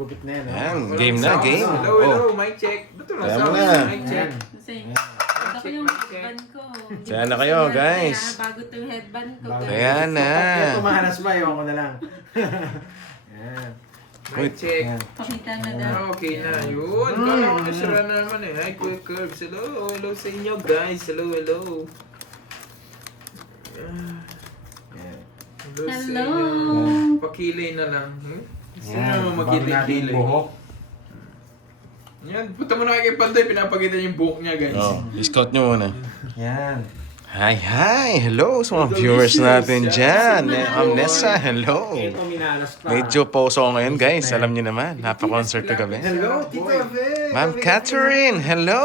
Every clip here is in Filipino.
Gupit na yan. Yan, game na, game. Hello, mic check. Ba't wala Kaya sound? mo na. Mic check. Kasi, ito yung headband ko. Kaya na kayo, guys. Bago itong headband ko. Kaya na. Kaya tumahanas ba? Ewan ko na lang. Yan. Mic check. Yan. Pakita na daw. Okay na, yun. Kala ko nasira na naman eh. Hi, Kuya Curbs. Hello, hello sa inyo guys. Hello, hello. Yan. Hello sa Hello. inyo. Pakilay na lang. Sino naman magkilay-kilay? buhok. Yan, punta mo na kay Pandoy. Pinapakita niya yung buhok niya guys. Oh, scout nyo muna. Yan. Hi! Hello sa mga viewers natin dyan. Ma'am Nessa, hello. Ito minalas pa. Medyo poso ako ngayon, guys. Alam niyo naman, napa-concert ka gabi. Hello, Tito Ave. Ma'am Catherine, hello.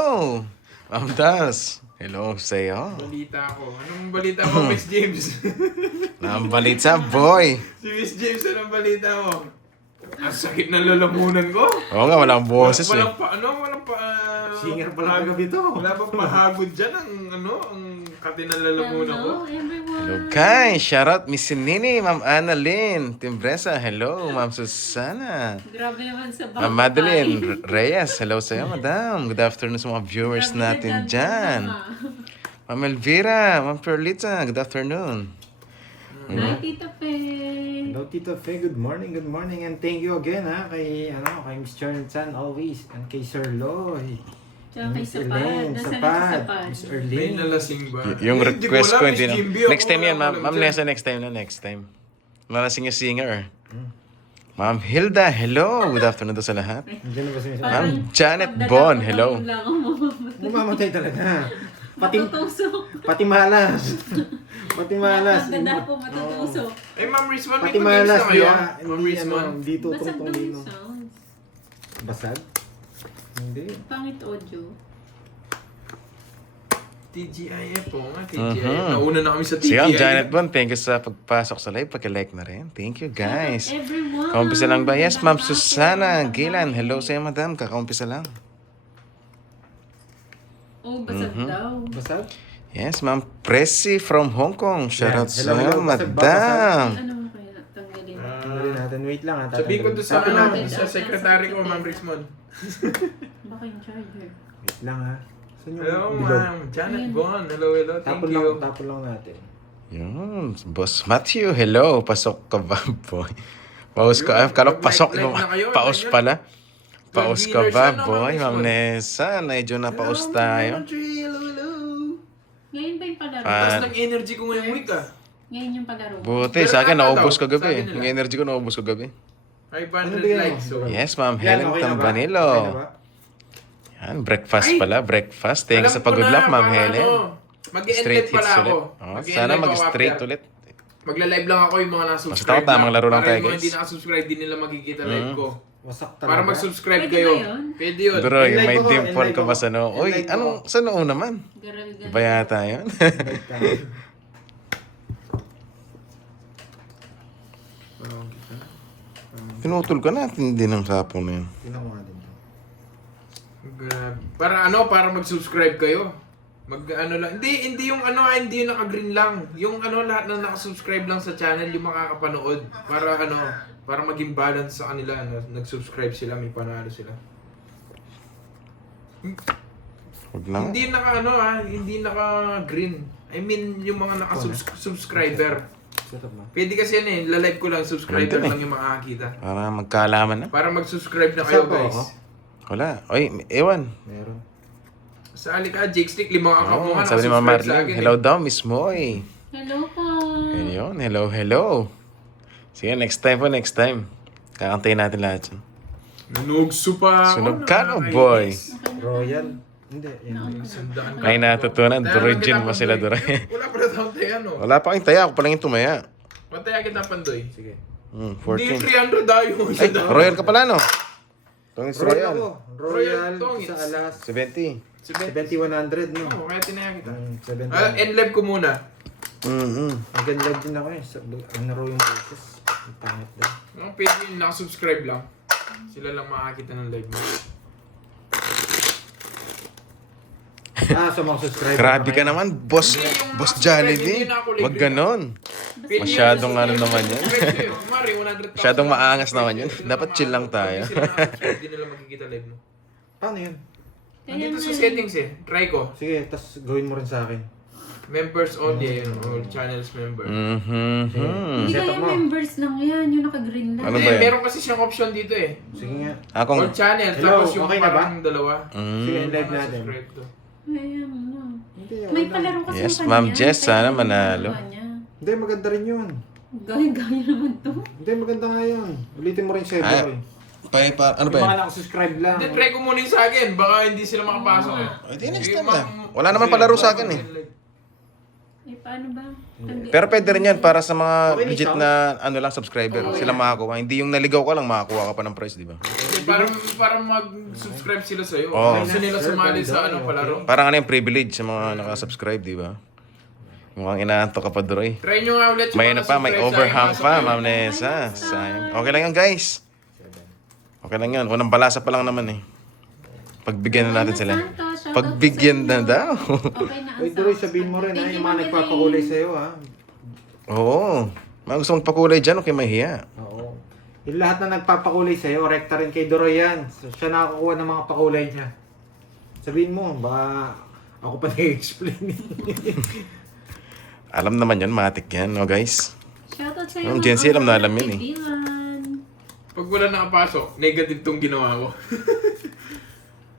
Ma'am Das, hello sa'yo. Balita ko. Anong balita mo, Miss James? Ma'am Balitsa, boy. Si Miss James, anong balita mo? Ang sakit ng lalamunan ko. Oo nga, walang boses eh. Walang pa, walang pa... Singer pala kagabi to. Wala pa pahagod dyan ang, ang kati ng lalamunan ko. Hello, everyone. Hello guys, shout out Miss Nini, Ma'am Annalyn, Timbresa, hello, Ma'am Susana. Grabe naman sa bangkay. Ma'am Madeline Reyes, hello sa'yo, madam. Good afternoon sa mga viewers natin dyan. Ma'am Elvira, Ma'am Perlita, good afternoon. Hi, Tita Fe. Hello, Tito Fe. Good morning, and thank you again kay Miss Chan always, and kay Sir Loy. Tsaka kay Miss Sapad. Elaine, Nasaan Sapad, na si Sapad? Miss May Erlene. nalasing ba? Yung Eh, request di ko wala, hindi Miss na. Jimby, ako Next time yan, wala Ma'am alam dyan. Nessa, next time. Nalasing yung singer. Ma'am Hilda, hello. Good afternoon to sa lahat. Nandiyan na ba si Miss Ma'am Erlene? Janet Bon, hello. Mamamatay talaga. Pati Matutusok. malas. Pati malas. Ang ganda po matutusok. Eh, Ma'am Rizwan, may Pati convince malas na kayo? diya. Ma'am Hindi Rizwan. dito Basag tungtong daw yung dito. sounds. Basag? Hindi. Pangit audio. TGIF po nga, TGIF. Nauna na kami sa TGIF. Sige, Ma'am Janet Bon, thank you sa pagpasok sa live. Pag-like na rin. Thank you, guys. Everyone. Kaumpisa lang ba? Yes, Ma'am Susana Gilan. Hello sa'yo, madam. Kakaumpisa lang. Oh, basag daw. Basag? Yes, Ma'am Presi from Hong Kong. Shout out Hello, sa'yo, hello. Basag ba? madam. Ano mo kaya tanggalin? Tanggalin natin. Wait lang ha. Sabihin ko to sa, Tatanggalin. sa secretary ko, Ma'am Rizwan. Baka yung charger. Wait lang ha. Saan yung Hello, bilog? Ma'am. Janet Bon. Hello, hello. Thank Tapon you. lang natin. Yun, Boss Matthew, hello. Pasok ka ba, boy? Paus ka. Ay, kala ko pasok. Like na kayo, Paus like pala. Paus ka ba, Nag-winners na, boy? Ma'am Ma'am Rizwan. Nessa, medyo na paus Hello, tayo. Ma'am Tree. Hello, hello. Ngayon ba yung palaro? Ah. Taas ng energy ko ngayong week ah. Ngayon yung palaro. Buti, Pero sa akin, ano naubos daw? kagabi. Sabi nila. Yung energy ko naubos kagabi. 500 Ano ba yan? likes. So. Yes, Ma'am Yan, Helen okay na ba? Tambanilo. Okay na ba? Yan, breakfast Ay! pala, breakfast. Thank you Alam sa ko pag-good na, luck, Ma'am para Helen. ano, Mag-e-end Straight live pala hits ako. ulit. Oh, Mag-e-end sana live ako mag-straight after. ulit. Magla-live lang ako yung mga Basta na-subscribe ako, tamang laro lang Para tayo, yung mga guys. hindi nakasubscribe, di nila makikita live ko. Wasak talaga. Para mag-subscribe Pwede kayo. ba yun? Pwede yun. Bro, yung Enlive may ko, dimple enlive ka ba ko. sa noo? Uy, Enlive ko. anong sa noo naman? Garal-garal. Iba yata yun. Wait lang. Parang kita. Pinutol ka natin din ng sapon na yun. Tingnan ko nga din to. Grabe. Para mag-subscribe kayo. Mag-ano lang. Hindi yung hindi yung naka-green lang. Yung lahat na naka-subscribe lang sa channel, yung makakapanood. Para maging balance sa kanila. Nag-subscribe sila, may panalo sila. Huwag na. Hindi hindi naka-green. I mean, yung mga naka-subscriber. Set up na. Pwede kasi yan la-live ko lang, subscriber Ganito lang yung makakakita. Para magkaalaman na. Para mag-subscribe na Isa kayo, pa guys. ako? Wala. Uy, ewan. Meron. Sa Alika, Jake Stick, 5 account mo Oh, nga sabi ni Ma'am nakasubscribe sa Marlene. akin. Hello daw, Miss Moy. Hello po. Ayun, hello. Sige, next time. Kakantayin natin lahat yun. Nanugso pa ako. Sunog ka na, boy. Royal. Hindi. Yan. Sandaan ka. May natutunan, Tayo Durogen lang pa kita, sila, Pandoy. Durogen. Wala pa na taong tayo, no? Wala pa kayong taya, ako pa lang yung tumaya. Pataya kita, Pandoy. Sige. Hindi 14. 300 tayo. Ay, Royal ka pala, no? Itong is Royal Royal. ako. Royal Tongits. sa alas. 70. 70-100 no? Oo, kaya tinaya kita. 70. End-live ko muna. Ang ganda din ako eh. Ang naro yung boses. Ang pangit daw. Pwede yung nakasubscribe lang. Sila lang makakita ng live mo. Sa mga subscriber. Grabe ka naman, Boss Hindi, yung Boss mga subscribe, Jollibee. hindi na ako libre. Wag ganon. Pwede Masyadong yun, ano naman yan. Pwede yun. Kumari, kunwari 100,000. Masyadong maangas naman yun. Dapat chill lang tayo. Hindi sila nakasubscribe, hindi nila makikita live mo. Paano yun? Nandito sa settings eh. Try ko. Sige, tas gawin mo rin sa akin. Members only, all channels member. Hindi Set kaya up mo. members lang yan, yung naka-green lang. Ano Hindi, ba yan? meron kasi siyang option dito eh. Sige nga. All Akong... channels, Hello, tapos yung okay na ba? parang dalawa. Sige, live natin. Subscribe to. Ayan, ano. Hindi, May wala. palaro kasi Yes, yung kanya, Ma'am Jess, kaya sana yung manalo. ginagawa niya. Hindi, maganda rin yun. Gaya-gaya naman to. Hindi, maganda nga yun. Ulitin mo rin server Ay, eh. ano Yung ba mga yan? nakasubscribe lang. Hindi, try ko muna yung sa akin. Baka hindi sila makapasok eh. Di next Sige, time na. ma'am. Wala naman palaro sa akin eh. Eh, paano ba? Pero pwede rin yan para sa mga Okay, legit Lisa. na ano lang subscriber. Sila makakuha. Hindi yung naligaw ka lang makakuha ka pa ng price, di ba? Hindi, para mag-subscribe sila sa'yo. Oo. Gusto nila sumali sa ano palaro. Parang ano yung privilege sa mga nakasubscribe, di ba? Mukhang inaanto ka pa, Droy. Try nyo nga ulit yung May mga ano pa, may subscribe sa overhang akin, pa, pasok Ma'am Nessa. Sayang. Okay lang yan, guys. Okay lang yan. Unang balasa pa lang naman eh. Pagbigyan na natin sila. Pagbigyan na daw. Okay na ang Uy, Droy, sounds. sabihin mo rin ha, Thank yung you, mga Ma'am nagpapakulay Elaine. sa'yo ha. Oo. Mga gusto magpakulay dyan, okay mahiya. Oo. Yung lahat na nagpapakulay sa'yo, rekta rin kay Doroy yan. So, siya nakakuha ng mga pakulay niya. Sabihin mo, baka ako pa nag-explain. Alam naman yan, matik yan, no guys? Shoutout sa'yo, Ma'am Ma'am Jency, alam na alam yun eh. Kaibigan. Pag wala nakapasok, negative tong ginawa ko.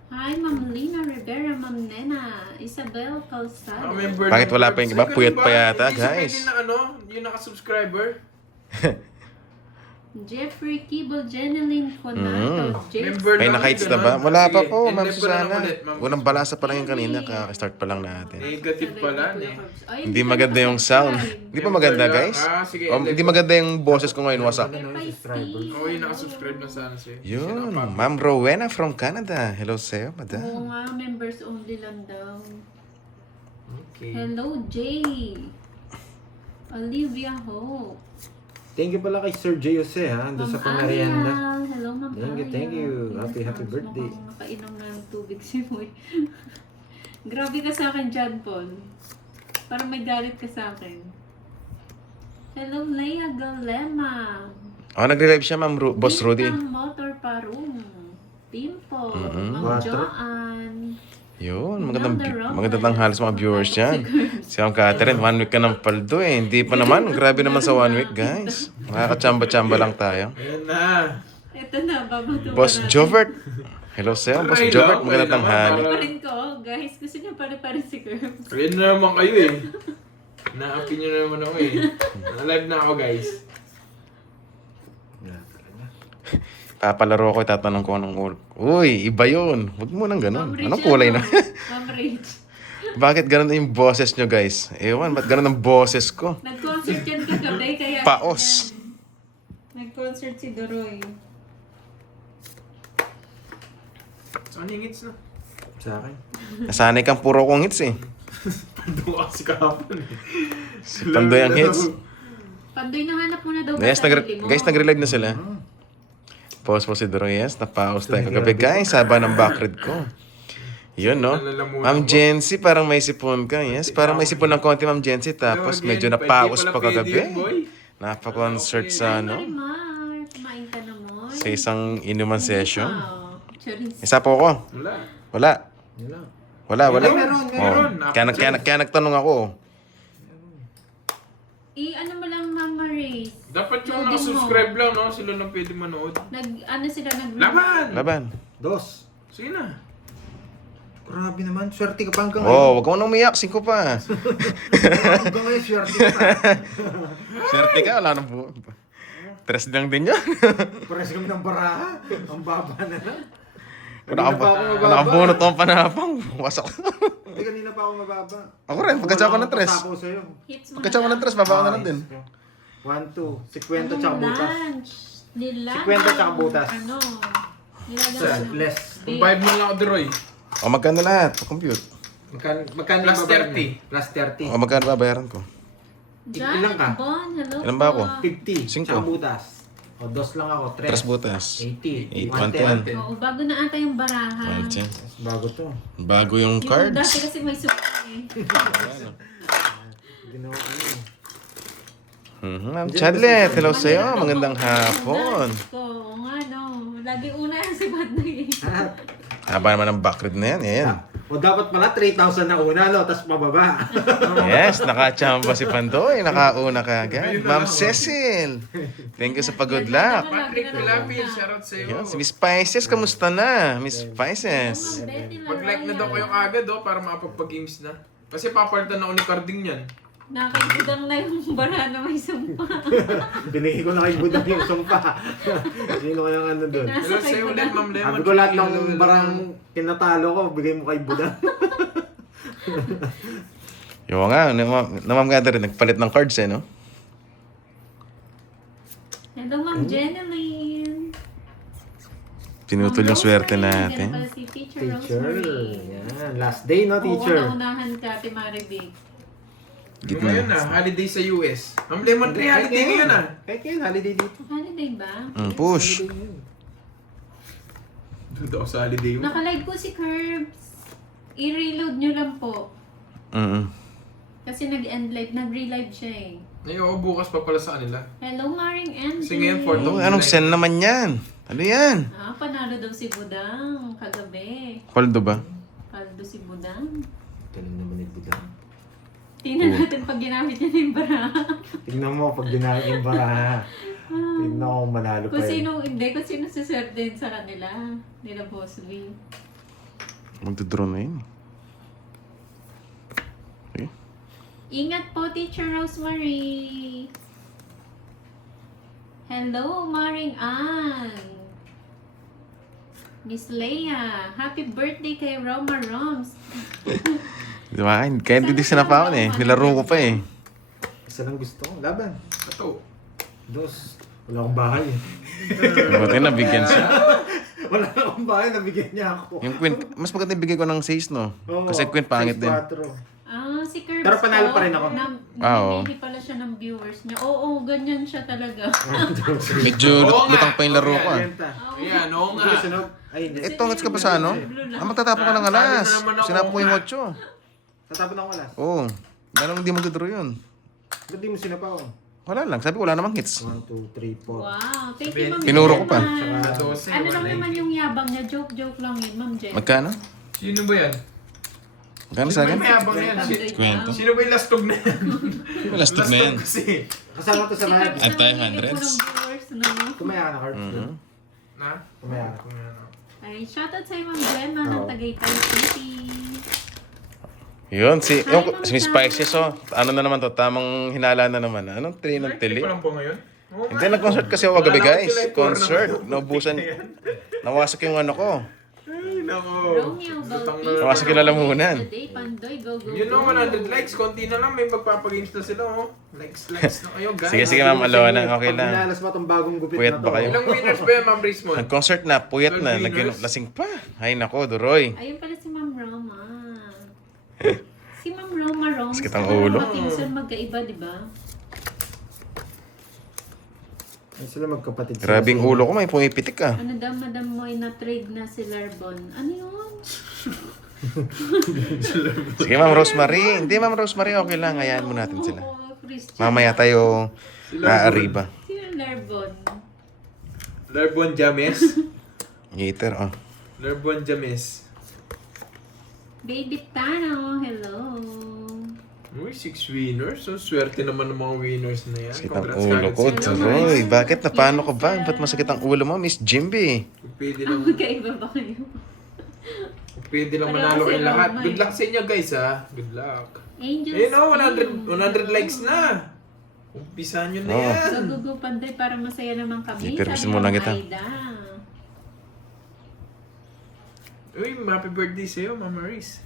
Hi, Ma'am Lina Rivera, Ma'am Nena, Isabel Calzado. Bakit wala pa yung iba? Puyat pa yata, Hindi siya guys. pwede na ano, yung nakasubscriber. Jeffrey Kibo, Jeneline Conato, James. Member Ay, lang, naka-hits na ganun. ba? Wala pa Sige, po, Ma'am end live ko na lang Susana. ulit, Ma'am. Unang balasa pa lang yung kanina, kaka-start pa lang natin. Negative pala eh. Ay, Hindi maganda yung sound. Hindi pa maganda, Member lang. guys? Ah, sige, O, end live hindi ko. maganda yung boses ko ngayon, wasak. Oo, yung nakasubscribe na sana sa'yo. Yun, Ma'am Rowena from Canada. Hello sa'yo, madam. Oo nga, members only lang daw. Okay. Hello, Jay. Olivia Ho. Thank you pala kay Sir J. Jose ha, doon sa Ma'am pamerienda. Ariel. Hello, Ma'am Thank you. Ariel. Happy birthday. Mukhang nakainom na ng tubig si Moy. Grabe ka sa akin, John Paul. Parang may galit ka sa akin. Hello, Leia Galema. Oh, nagre-live siya, Ma'am Boss Rudy. Bintang Motor Parung. Pimpo. Ma'am Quatro. Joanne. Yun, magandang tanghali sa mga viewers dyan. Si Ma'am Catherine, 1 week ka ng paldo eh. Hindi pa naman, grabe naman sa 1 week, guys. Makakachamba-chamba lang tayo. Ayan na. Ito na, babato Boss Jovert. Hello sa'yo, Boss Try Jovert. lang, Magandang pwede tanghali. naman. Pa rin ko, guys. Gusto niyo pare-pare si Curbs. Ayan na naman kayo eh. Na-happy nyo na naman ako eh. Live na ako guys. Papalaro ko, tatanong ko anong ulo. Uy, iba yun. Huwag mo nang ganun. Anong kulay na? Ma'am Rich. Bakit ganun na yung boses nyo, guys? Ewan, ba't ganun ang boses ko? Nag-concert yan kagabi, kaya... Paos. Nag-concert si Doroy. Saan yung hits na? Sa akin. Nasanay kang puro kong hits eh. Doon kasi kahapon eh. Si Pandoy ang hits. Pandoy, nahanap mo na daw Yes, ba sarili mo? guys, nag-relive na sila. Pause po si Doro, yes. Napaos tayo kagabi, guys. Haba ng backread ko. Yun, no? Ma'am Jency, parang may sipon ka, yes. Parang may sipon ng konti, Ma'am Jency. Tapos medyo napaos pa kagabi. Napa-concert sa, ano, Marimar, kumain ka na mo. sa isang inuman session. Wow. Charis. Isa po ako. Wala. Wala. Yun lang. Wala. Meron. Oh. Kaya nagtanong ako. Ano mo lang, Mama Ray? Dapat yung nakasubscribe lang, no? Sila lang pwede manood. Sila nag... Laban! Dos. Sige na. Grabe naman, swerte ka pa hanggang Oh, wag mo nang umiyak. 5 pa. Hanggang ngayon, swerte ka pa. Swerte ka. Wala nang bu... 3 lang din yun. Pares kami ng baraha. Ang baba na lang. Nakabunot ang panapang. Wasak. Hindi, kanina pa ako mababa. Ako rin, pagkatsa ko ng 3. Ako sa'yo. Hits mo Pagkatsa ko ng 3, baba ko na lang din. 1, 2. 50 tsaka butas. lunch? Nila. 50 tsaka butas. Ano? Nilalagyan mo. Less. Kung 5 mo lang ako, Deroy. O, magkano lahat? Pa-compute. Magkano Plus yung babayaran 30. mo? Plus 30. O, magkano babayaran ko? John, Ilan ka? Bon, hello Ilan ba ako? po. 50. Cinco. Tsaka butas. O, dos lang ako. 3 butas. 80. 110. Oo, bago na ata yung barahan. 110. Bago to. Bago yung Yung cards. dati kasi may suki eh. Ginawa ano. Ma'am Chadlet, hello sa'yo. Magandang hapon. Oo nga, no. Lagi una si Padnoy. Haba naman ang backread na yan. Ayan. O dapat pala 3,000 na una, no? Tapos mababa. Yes, nakachamba si Pandoy. Nakauna ka agad. Ma'am Cecil, thank you sa pag-good luck. Patrick Pilapil, shoutout sa'yo. Yan, si Miss Spices, kamusta na? Miss Spices. Mag-like na daw kayo agad para makapagpag-games na. Kasi papalitan na ako ni Carding yan. Nakaibudang na yung bara na may sumpa. Binigay ko na kay Budang yung sumpa. Sino kayang ano doon? Hello sa'yo ulit, Ma'am Lemon. Sabi ko lahat ng barang tinatalo ko, bigay mo kay Budang. Yung nga, namam nga rin, nagpalit ng cards no? Hello, Ma'am Jeneline. Pinutol yung swerte natin. Yan pala si Teacher Teacher. Rosemary. Yan. Last day, no, teacher? Oo, naunahan ka, Ate Maribig. Yung ngayon na, holiday sa US. Ma'am Lemon Tree, holiday ngayon na. Kahit ngayon, holiday dito. Holiday ba? Push. Holiday ngayon. Doon ako sa holiday mo. Nakalive po si Curbs. I-reload nyo lang po. Kasi nag-end live, nag-relive siya eh. Ay, oo, bukas pa pala sa kanila. Hello, Maring Andy. Kasi ngayon, 4th of Oh, anong sen naman yan? Ano yan? Panalo daw si Budang kagabi. Paldo ba? Paldo si Budang. Galing naman ni Budang. Tingnan natin pag ginamit niya yung bara. Tingnan mo, pag ginamit yung bara. Tingnan ko kung manalo pa Kung yan. sino, hindi, kung sino sisert din sa kanila. Nila Boss Lee. Magdodraw na yun. Okay. Ingat po, Teacher Rosemary. Hello, Maring Ann. Miss Leia, happy birthday kay Roma Roms. Di ba? Kaya hindi sinapawan eh. Nilaro ko pa eh. Isa lang gusto ko. Laban. Ito. Dos. Wala akong bahay. Buti nabigyan siya. Wala akong bahay, nabigyan niya ako. Yung queen, mas maganda ibigay ko ng 6 no? Oo, Kasi queen pangit din. 6-4. Si Curbs Pero panalo pa rin ako. Oo. Namimili pala siya ng viewers niya. Oo, ganyan siya talaga. Medyo Oo nga. lutang pa yung laro ko ah. Benta. Ayan, oo nga. Hindi, sunog. Ay, hindi. Ito, ngats ka pa sa ano? Magtatapon ka ng alas. Sinapon ko yung 8. Tatapon ako alas. Oo. Ganun hindi magdodraw yun. Ba't di mo sinapaw? Wala lang. Sabi ko wala namang hits. 1, 2, 3, 4. Wow, thank you, Ma'am Pinuro ko pa. Gemma. Sa 12, Ano lang 190. naman yung yabang niya? Joke lang yun, Ma'am Jen. Magkano? Sino ba yan? Magkano sa akin? May abang na yan. Kwento. Sino ba yung lastog na yan? Wala stop na yan. Kasi. Kasama to sa live. At tayo, Namimili po hundreds. ng viewers, no? Tumaya ka na, Cards. Na? Tumaya ka. Ay, shoutout sa'yo, Ma'am Gemma ng Oo. Tagaytay City. Yun, si Miss Spices, oh. Ano na naman to? Tamang hinala na naman. Anong train ng tili? Hindi pa lang po ngayon? Oo Hindi, nga. nag-concert kasi ako gabi, Wala na guys. akong Concert. July 4 na- Naubusan. Nawasak yung ano ko. Ay, nako. Romeo Lutang Bautista. Nawasak yung lalamunan. Today, Pandoy, go, go, You know, go. 100 likes. Konti na lang. May magpapagames na sila, oh. Likes na kayo, guys. Sige, sige, Ma'am Alona. Okay Pag lang. inalas mo itong bagong gupit Puyat na to. ba kayo? Ilang winners ba yan, Ma'am Rismond? Nag-concert na, puyat na, 12 winners. lasing pa. Ay nako, Duroy. Ayun pala si Ma'am Roma. Si Ma'am Roma Roms. Sakit ang ulo. Pinsan magkaiba, di ba? Ay, sila magkapatid. sila. Grabing ulo ko, may pumipitik ah. Ano daw, Madam Moy, na-trade na si Larbon. Ano yun? Sige, Ma'am Rosemary. Hindi, Ma'am Rosemary, okay lang. Hayaan mo natin sila. Oo, Christian. Mamaya tayo naariba. Sino Larbon? Larbon James. Gator, oh. Larbon James. Baby Tano, hello. Uy, 6 winners. So, swerte naman ng mga winners na yan. Sakit ang Congrats ulo kagad ko, sa inyo. Duroy. Bakit? Na paano ka ba? Ba't masakit ang ulo mo, Miss Jimby? Kung Pwede Ah, lang, magkaiba ba kayo? kung pwede lang Pareho manalo si kayo lahat. Roma, Good eh. luck sa inyo, guys, ha. Good luck. Angels. Eh, no, Team. 100 likes na. Umpisahan nyo na Oo. yan. So, Gugu Panday para masaya naman kami. Ipermisin Sabi muna ng kita. Aida. Uy, happy birthday sa'yo, Mama Maris.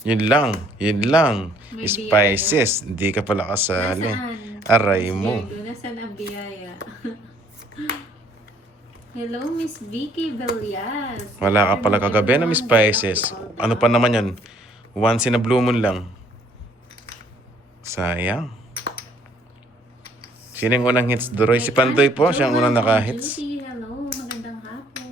Yun lang, yun lang. May Spices, hindi ka pala kasali. Nasaan? Aray mo. Diego, nasaan ang biyaya? Hello, Miss Vicky Villas. Wala ka pala kagabi na Miss Spices. Ano pa naman yun? Once in a blue moon lang. Sayang. Sino yung unang hits? Duroy. Si Pandoy po, siya ang unang naka-hits. Judy, hello. Magandang hapon.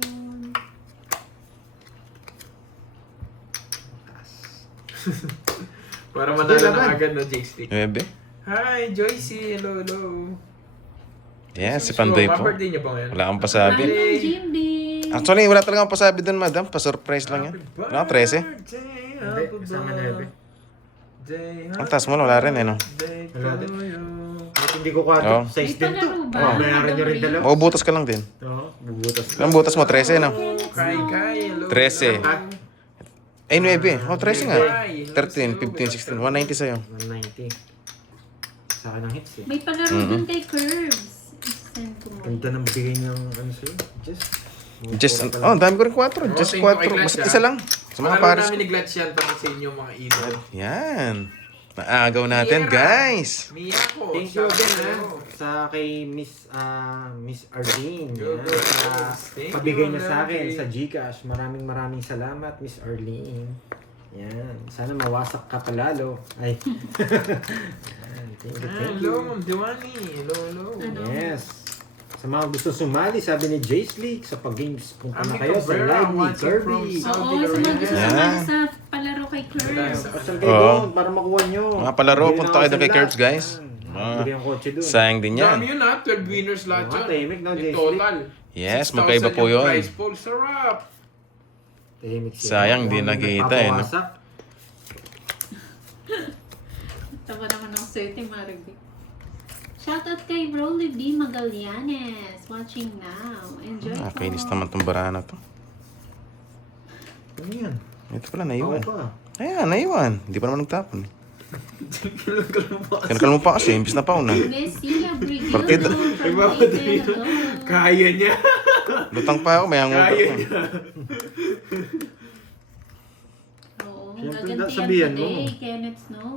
Para manalo na agad na J-Stick. 9. Hi, Joycey. Hello, hello. Yes, si Pandoy po. Birthday niya ba ngayon? Wala akong pasabi. Hi, Ma'am Jimby. Actually, wala talaga akong pasabi doon, madam. Pa-surprise lang yan. Wala akong 13. Hindi, kasama na yun. Ang taas mo, wala rin eh, no? Wala din. Ba't hindi ko kwarto? Oo. Size May din to. palaro ba? Oh, bayaran nyo rin dalawa. Mabubutas ka lang din. Oo, bubutas. Ang butas mo, 13, no? Kai, hello. 13. Ha? Ay, 9. Oh, 13 nga. 13, 15, 16. 190 sa'yo. 190. Sa akin ang hits eh. May palaro dun kay Curbs. Send ko mo. Ganda ng bigay ng ano sa'yo. Just, oh, ang dami ko rin 4. Just 4. Basta isa lang. Sa mga Palaro pares. namin ni Glad yan para sa inyo mga idol. Yan. Naagaw natin, guys. Miyako. Thank you again sa kay Miss Arlene. Go, Yan, go, sa thank pabigay you, niya sa akin Lovely. sa GCash. Maraming salamat, Miss Arlene. Yan. Sana mawasak ka palalo. Ay. Yan, thank you, thank Hello, you. Ma'am Diwani. Hello, hello. Ano? Yes. Sa mga gusto sumali, sabi ni Jace League, sa pag-games, punta na Ami kayo sa Cabrera, live ni watching from Kirby. Saudi Oo, sa mga gusto Yeah. sumali sa palaro kay Curbs. Pasyal kayo Oo. doon para makuha nyo. Mga palaro, Bili punta na kayo ako doon kay sa Curbs, lahat. guys. Yan. Bili ang kotse doon. Sayang din yan. Dami yun ha, 12 winners lahat Oo, yun. tahimik na, In Jace total. Yes, 6,000 magkaiba po yung yun. prize pool. Sarap. Tahimik siya. Sayang, di Mukhang nakita eh, no? nagpapawasak. Tama naman ako sa'yo, Maragdi. Shoutout kay Rolly D. Magallanes. Watching now. Enjoy po. Nakakainis naman tong bara na to. Ano yan? Ito pala, naiwan. Ako pa. Ayan, naiwan. Hindi pa naman nagtapon. Kinakal mo pa kasi, imbis na pauna. Messia Brigado Partida. from Leyte. Hello. Kaya niya. Lutang pa ako, may hangover Kaya pa. niya. Oo, Siyempre, gagantihan sabihan mo. today. Kenneth Snow.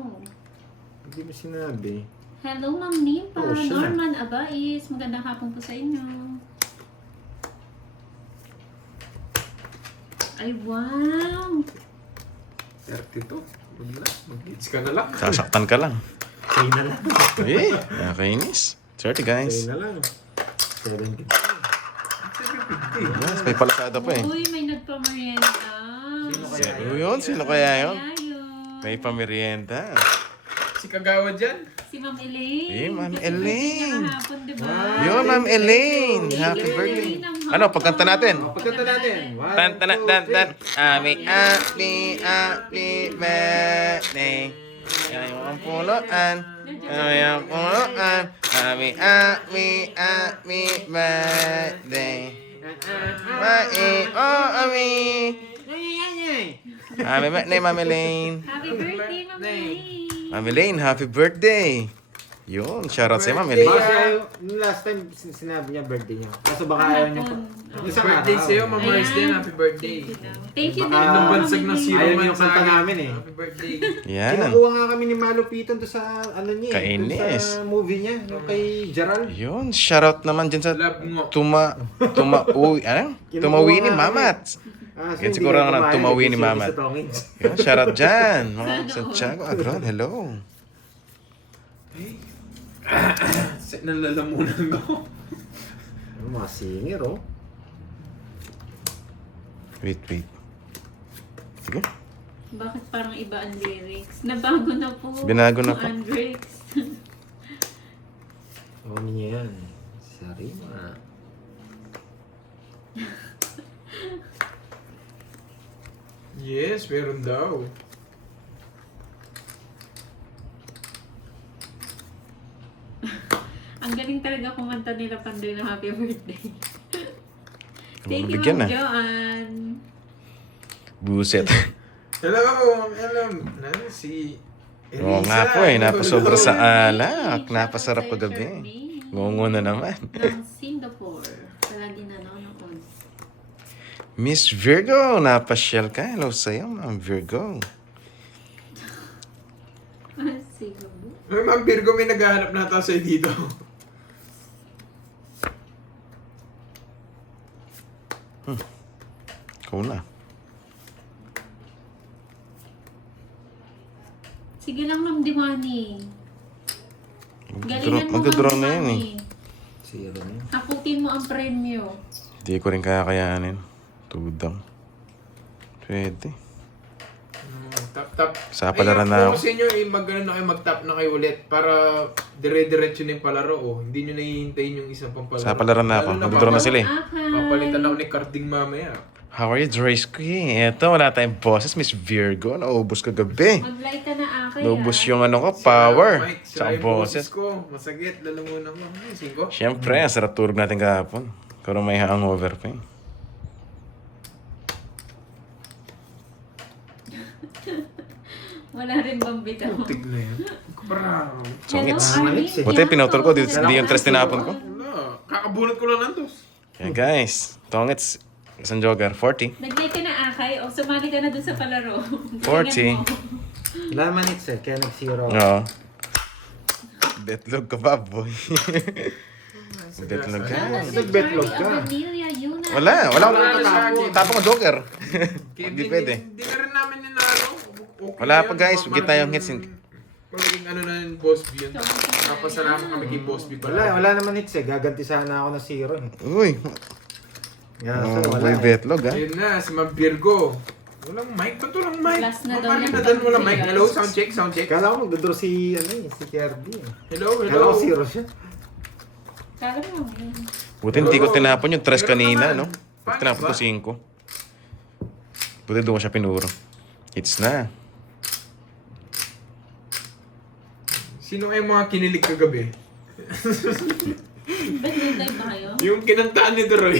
Hindi mo sinabi. Hello, Ma'am Nimpa. Oh, siya. Norman Abais. Magandang hapon po sa inyo. Ay, wow. 32. Huwag na. Mag-hits ka na lang. Sasaktan ka lang. Say na lang. Eh, nakakainis. 30 guys. Say na lang. 70. Yes, may palasada pa eh. Uy, may nagpamerienda. Sino yun? Sino kaya yun? Kaya yun. May pamerienda. Si Kagawa dyan. Si Ma'am Elaine. Eh, Ma'am Kasi Elaine. birthday niya kahapon, diba? Yun, Ma'am Elaine. Thank Happy you, birthday. Elaine, ang Ano, hapon. pagkanta natin. Pagkanta natin. Tan tan tan tan. Happy birthday. Yan yung punuan. Yan yung punuan. Happy birthday. Ami. Happy birthday, Ma'am Elaine. Happy birthday, Ma'am Elaine. Ma'am Elaine, happy birthday. Yun, shoutout sa Ma'am Baka Elaine. siya, yung last time sinabi niya birthday niya. Kaso baka ayaw niya pa. Isang Birthday araw. sa'yo, Ma'am Ayan. Marsden. Happy birthday. Thank you, Baka- thank you. Nung bansag ng Ma'am zero Ayaw man niyo yung sa kanta akin. namin eh. Happy birthday. Yan. Kinukuha nga kami ni Malupiton doon sa ano niya. Kainis. Doon sa movie niya. Yung kay Gerald. Yun, shoutout naman dyan sa Love mo. tumawi ni Mamat. Ah, Yan siguro ang tumawi ni Mamat. Yun, shoutout dyan. Mga Santiago Agron, hello. Nalalamunan ko. Mga singer oh. Wait. Sige. Bakit parang iba ang lyrics? Nabago na po. Binago na po. Ang lyrics. Ano niya yan? Sarima. Yes, meron daw. Ang galing talaga kumanta nila Pandoy ng happy birthday. Thank you, Bigyan Ma'am na. Joanne. Buset. Hello, alam. Si Elisa. Oo nga po eh, napasobra Hello. sa alak. Napasarap kagabi. Ngungo na naman. Ng Singapore. Palagi nanonood. Miss Virgo, napasyal ka. Hello sa'yo, Ma'am Virgo. Singapore. May Ma'am Virgo, may naghahanap na ata sa'yo dito. Ikaw na. Sige lang, Ma'am Diwani. Galingan mo, Magdodraw Ma'am na yan eh. Diwani. Zero na yun. Haputin mo ang premyo. Hindi ko rin kakayanin. Tudang. Pwede. tap. Sa palaran na ako. Sa inyo, mag-ano na kayo, mag-tap na kayo ulit para dire-diretso na yung palaro. Oh. Hindi nyo nahihintayin yung isang pampalaro. Sa palaran na ako. Nagdodraw na sila eh. Papalitan ako ni Carding mamaya. How are you, Dresky? Eto, wala tayong boses, Miss Virgo. Naubos ka gabi. Mag-like ka na akin. Naubos yung ano ko, power. Sa Sa boses. ko. Masagit. Lalamunan ko. Ay, 5. Siyempre, ang sarap tulog natin kahapon. Pero may hangover pa eh. Wala rin bang bitaw? Putig na yan. Bravo. Hello, Sungits. Arlene. Buti pinutol ko, di yung tres tinapon ko. Wala. Kakabunot ko lang nandos. Kaya guys, tongits, isang jogger, 40. Nag-like ka na akay o sumali ka na dun sa palaro. 40. Galingan mo. Wala man it's eh, kaya nag-zero. Oo. Betlog ka ba, boy? Betlog ka. Nag-betlog ka. Amelia, Yuna. Wala akong Wala na sa akin. tapong ko joker. Kaya Hindi pwede. Hindi na rin namin ninalo. Okay Wala na pa, yun. guys. Huwag tayong hits. Magiging ano na yung Boss B yun. Napasalamat kami kay Boss B pala. Wala naman it's eh, gaganti sana ako na zero eh. Uy, Yan, oh, so wala boy, eh. betlog ha. Ayun na, si Ma'am Virgo. Walang mic? Ba't walang mic? Last na daw Mapalitan yung mo lang mic. pang- Hello, sound check, sound check. Kala ko mag-draw si, ano eh, si Kirby eh. Hello, Kala hello. ko zero siya. Kala mo yun. Buti hindi ko tinapon yung tres Meron kanina, naman. no? Paano Tinapon ko ba? 5. Buti doon ko siya pinuro. Hits na. Sino ay mga kinilig kagabi? Ba't may live ba kayo? Yung kinantaan ni Doroy.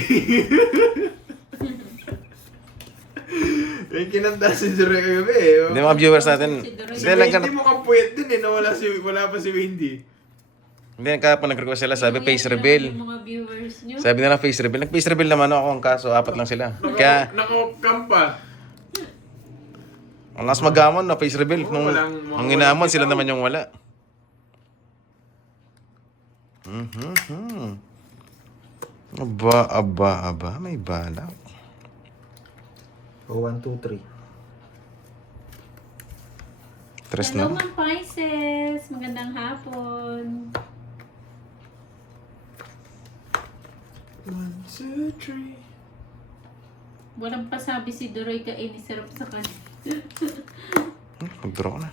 Yung kinantaan si Doroy kagabi eh. Hindi mga viewers natin. Si Doroy. Si Hindi lang Wendy mo kapuyat din eh, na wala pa si Wendy. Hindi kahapon nag-request sila, sabi Yung face yan, reveal. Yung mga viewers nyo. Sabi nila face reveal. Nag-face reveal naman ako ang kaso, 4 lang sila. Kaya, Nakakampa. ang las magamon na face reveal. Oo, Nung walang- ang inamon, sila naman yung wala. Mhm. Aba, may balak. O, 1, 2, 3. Tres Hello, na. Ma'am Pisces. Magandang hapon. 1, 2, 3. Walang pasabi si Doroy ka inisarap sa kanya. Mag-draw ko na.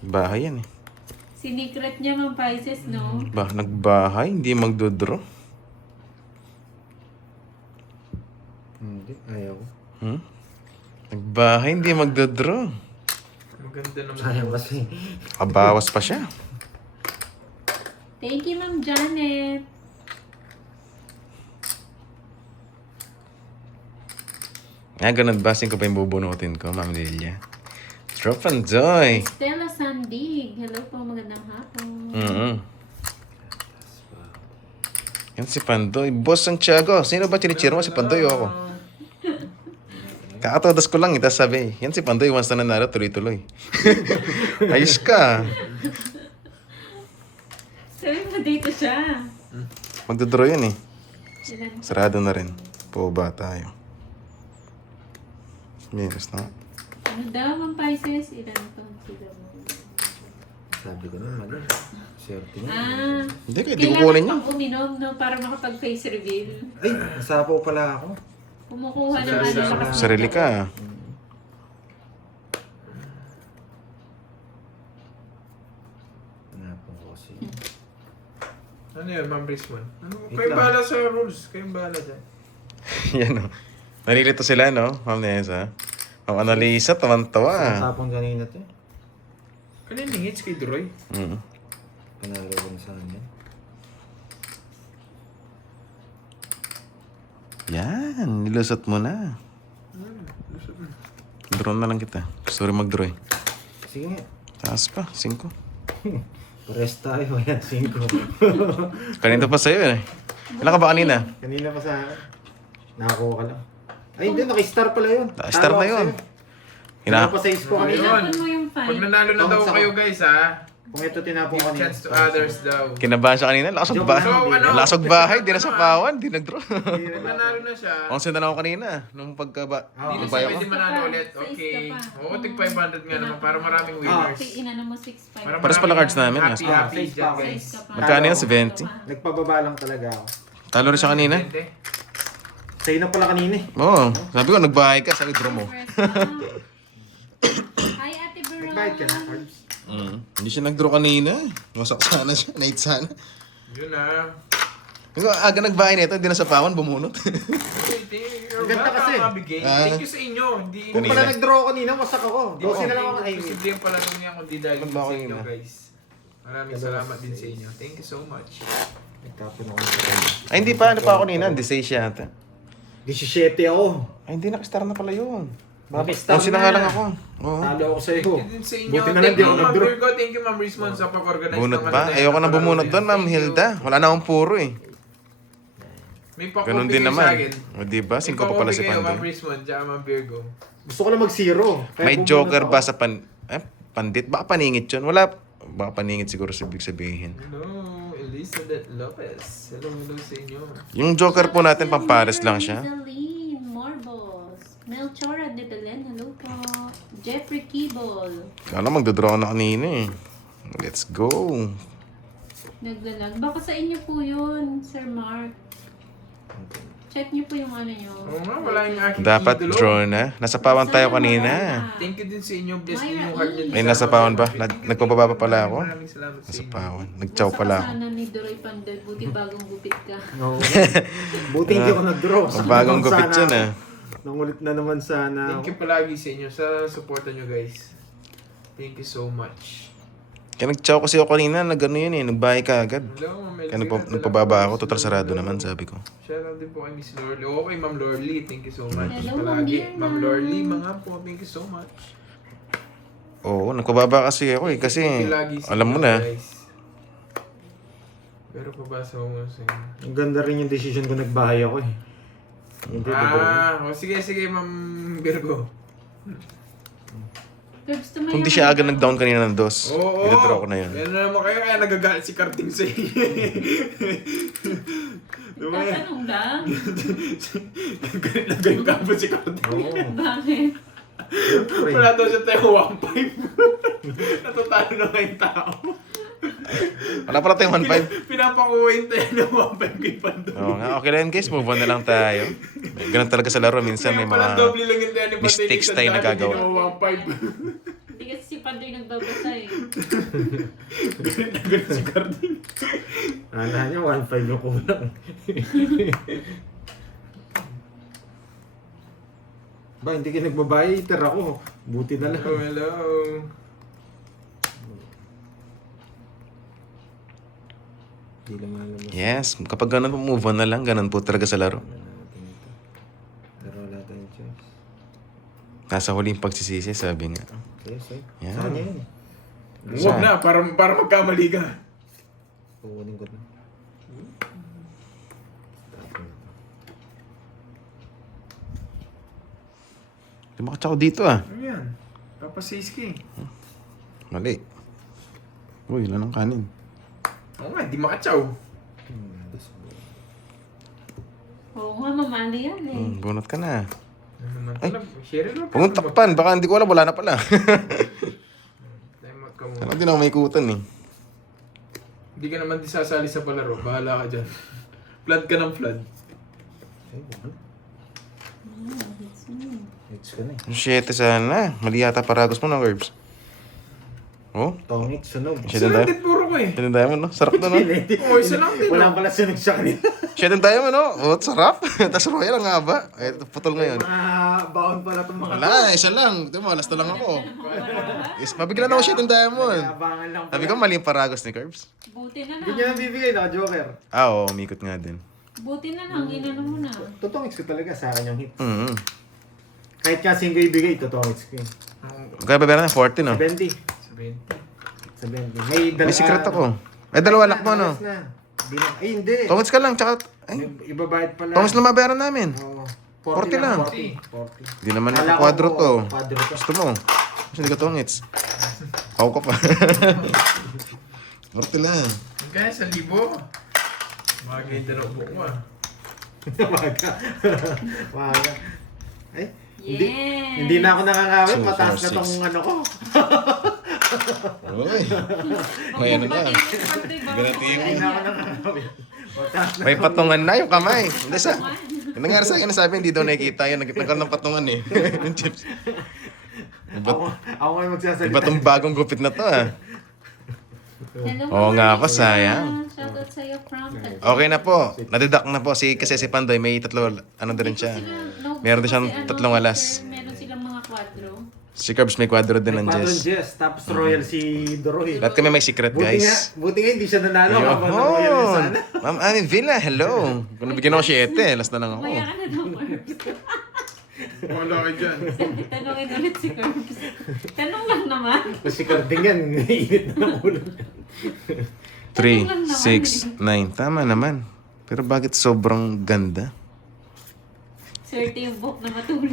Bahay yan eh. Sinikret niya, Ma'am Pisces, no? Nagbahay, hindi magdodraw. Hindi, ayaw. Nagbahay, hindi magdodraw. Maganda naman. Sayang kasi. Kabawas pa siya. Thank you, Ma'am Janet. Ganun ba? Sing ko pa yung bubunutin ko, Ma'am Lilia. Drop and joy. Stella Sandig. Hello po, magandang hapon. Yan si Pandoy. Boss ang Tiago. Sino ba chinichiro mo? Si Pandoy o ako? Kakatodas ko lang. Tapos sabi, yan si Pandoy. Once na nanalo, tuloy-tuloy. Ayos ka. Sabi mo dito siya. Magdodraw yan eh. Ilan? Sarado na rin. Po ba tayo? Minus na. Ano daw, Ma'am Pisces? Ilan to? Sila mo. Sabi ko na, mali. Swerte niya. Ah, Hindi, kahit di kukunin niya. pang uminom, no? Para makapag-face reveal. Ay, nasapaw pala ako. Kumukuha ng ano lakas. Sarili ka. Hanapin ko kasi. Ano yun, Ma'am Brisman? Ano, Wait kayo lang. bahala sa rules. Kayo bahala dyan. Yan o. Nalilito sila, no? Ma'am Nessa. Ma'am Annalisa, tawan-tawa. Nasapang kanina to eh. Kanina yung hits kay Doroy. Panalo ko na sa kanya. Yan, nilusot mo na. Draw na lang kita. Gusto rin mag-draw eh. Sige nga. Taas pa, 5. Pares tayo. Ayan, 5. Kanina pa sa'yo eh. Ilan ka ba kanina? Kanina pa sa akin. Nakakuha ka lang. Ay, hindi. Naka-star pala yun. Naka-star Talo na ako yun. sa'yo. Tinapon sa ko kanina. Tinapon mo yung Pag five. nanalo na daw Bounce ako. kayo guys ha. Kung ito tinapon Give kanina. chance to others daw. Kinabahan siya kanina. Lasog Joke ba? lang, hindi. ano? Lasog bahay, di na sa pawan, di nag-draw. Pag nanalo na siya, 11 na ako kanina. Nung pagkaba. Oo. hindi na Nung siya bayo pwede ko. manalo ulit. Sa Okay. isa pa. Oo, tig 500 nga naman para maraming winners. Inano mo 6-5. Para Pares pala cards namin, Happy, ah. happy Face dyan pa. guys. Size ka pa. Magkano yan? 70? Nagpababa lang talaga ako. Talo rin siya kanina. Gente. Sa'yo na pala kanina eh. Oo. Sabi ko, nagbahay ka. Sabi, draw mo. First Hi, Ate Veron. Nagbayad ka na, Carbs? Hindi siya nag-draw kanina. Wasak sana siya. Night sana. Yun na. Kasi aga nagbahay nito, hindi na sa pawan, bumunot. Ang ganda kasi. Thank you sa inyo. Hindi Kung Kanina. pala nag-draw ako kanina, wasak ako. 12 na lang ako. Ay, Posible yung pala nung yan kundi dahil Ano ba sa ako inyo yun, guys. Maraming salamat din sa inyo. Thank you so much. nagkapon ako. Ay, hindi pa. Ano pa ako kanina? 16 yata. 17 ako. Ay, hindi nakastar na pala yun. Nakastar na nga lang ako. Oo. Talo ako sa'yo. Thank you din sa inyo. Buti na lang Thank di you ako Ma'am nag-draw. Virgo. Thank you Ma'am Rismon sa pag-organize Bunot ng pa? ano na Ayoko yan. na bumunot doon, Ma'am Thank you. Hilda. Wala na akong puro eh. May pa-copy Ganun din kayo naman. sa akin. O diba? 5 May pa pala si pa-copy kayo, Ma'am Pandoy. Rismon, tsaka Ma'am Virgo. Gusto ko lang mag-zero. Kaya May bumunot joker ako. ba sa pandit? Baka paningit yun. Wala. Baka paningit siguro sa ibig sabihin. Hello, Elizabeth Lopez. Hello sa inyo. Yung joker po natin, pampares lang siya. Celine Morbos. Melchora de Belen. Hello po. Jeffrey Kibol. Kala magdodraw na kanina eh. Let's go. Naglalag. Baka sa inyo po yun, Sir Mark. Check niyo po yung ano nyo. Oo nga, wala yung aking Dapat idolo. draw na. Nasa pawan tayo kanina. Thank you din sa inyo. Bless Myra niyo yung heart niyo. E. Ay, nasa pawan ba? Nagpababa pa pala ako? Maraming salamat sa Nasa inyo. pawan. Nagchow pala ako. Sana ni Doroy Pandoy. Buti bagong gupit ka. Oo. Buti hindi ako nag-draw. Bagong gupit Sana- yun ah. Nangulit na naman sana. Thank you palagi sa inyo sa suporta nyo guys. Thank you so much. Kaya nagchow kasi ako kanina. Nag-ano yun eh. Nagbahay ka agad. Hello, Ma'am Kaya Elvira. nagpababa ako. Total sarado naman, sabi ko. Shoutout din po kay Miss Lorly. Okay, Ma'am Lorly. Thank you so much. Hello, Palagi. Ma'am Mirna. Ma'am Lorly, mga po. Thank you so much. Oo, nagpababa kasi ako eh. Kasi Thank you lagi sa alam mo inyo, na. guys. Pero pabasa ko muna sa inyo. Ang ganda rin yung decision ko nagbahay ako eh. Hindi Sige, Ma'am Virgo. Pero gusto mo Kung di yung- siya agad nag-down kanina ng dos, Oo. i-draw ko na yun. Yan na naman kayo, kaya nagagalit si Karting sa inyo. Diba? Tatanong lang. Nagalit ka po si Karting. Oo. Bakit? Siyempre. Wala daw siya tayo 1.5. Natatalo na nga yung tao. Wala pala tayong 1.5. Pinapakuhin tayo ng 1.5 kay Pando. Oo nga, okay lang guys, move on na lang tayo. Ganun talaga sa laro, minsan may Kaya pala mga... doble lang yung tayo ni Pando. mistakes tayo nagagawa. Hindi naman 1.5. Hindi kasi si Pandoy nagbabasa eh. Nagalit si Karting. Ala niya, 1.5 yung kulang. Ba, hindi ka nagbabayay, tira ako. Buti na lang. Hello. Hindi lang alam. Yes, kapag ganun po, move on na lang. Ganun po talaga sa laro. Pero wala tayong choice. Nasa huling pagsisisi, sabi nga. Okay, so. Yan. Saan yan? Huwag na, para magkamali ka. Kukunin ko na. Di makatsaw dito ah. Ano yan? Papasiski. Mali. Uy, ilan ang kanin? Oo nga, di makatsaw. Oo nga, mamali yan eh. Bunot ka na. Ano naman pala? Share mo. Huwag mong takpan, baka hindi ko alam, wala na pala. Timeout ka muna. Ano din ako may ikutan eh. Hindi ka naman disasali sa palaro. Bahala ka dyan. Flood ka ng flood. Hits ka na eh. 7 sana. Mali yata paragos mo ng herbs. Oh, Tongit, sunog. Shit Isa and lang tayo. din puro ko eh. Shit and tayo mo, no? Sarap na, no? Oo, isa lang din. Wala pala sunog sa kanila. Shit and tayo mo, no? Oh, sarap. Tapos royal ang haba. Eh, putol ngayon. Baon pala itong mga Wala, isa lang. Di mo, alas na lang ako. Yes, mabigla na ako shit and diamond. Abangan lang Sabi ko, mali yung paragos ni Curbs. Buti na Hindi lang. niya nabibigay na, Joker. Ah, oo, umikot nga din. Buti na lang, inano mo na. Totoong hits ko talaga sa akin yung hit. Mm-hmm. Kahit kasi yung ibigay, totoong hits ko. Kaya babayaran na 40, no? 70. 70. 70. May secret ako. Eh, dalawa anak mo, no? Ay, hindi. Tongits ka lang, tsaka... Ay, Ibabayad pala. tongits lang mabayaran namin. Oo. 40 lang. 40. Di naman Kala ko nakakwadro to. Kwadro to. Gusto mo? Kasi hindi ka tongits. Ako ka pa. 40 lang. Kaya sa libo. Bagay dalawang buko ah. Waga. Waga. Ay, Yes! hindi na ako nakakawit. 2, Mataas na 4, tong ano ko. Uy. May ano na. Hindi Ganati na ako nakakawit. Mataas na. May patungan na yung kamay. Hindi sa... Yung nangyari sa akin, sabi, hindi daw nakikita yun. Nagkaroon ng patungan eh. Yung chips. Ako ngayon magsasalita. Iba tong bagong gupit na to ah. Hello, Oo Mama nga Lisa. pa, sayang. Shoutout sa'yo from Okay na po. Nadidak na po. Kasi si Pandoy, may tatlo, ano din rin siya. Meron din siyang tatlong alas. Meron silang mga kwadro. Si Curbs may kwadro din ng Patron Jess. Jess, tapos Royal si Doroy. Lahat kami may secret, guys. Buti nga hindi siya nanalo. Ayun. Kapag Royal yung Oh, sana. Ma'am Ami Villa, hello. Kung nabigyan ako 7, last na lang ako. Kaya ka na daw, Curbs. Wala kayo dyan. Tanungin ulit si Curbs. Tanong lang naman. Kasi Carding yan, init na ng ulo. 3, 6, 9. Tama naman. Pero bakit sobrang ganda? Swerte yung book na matulog.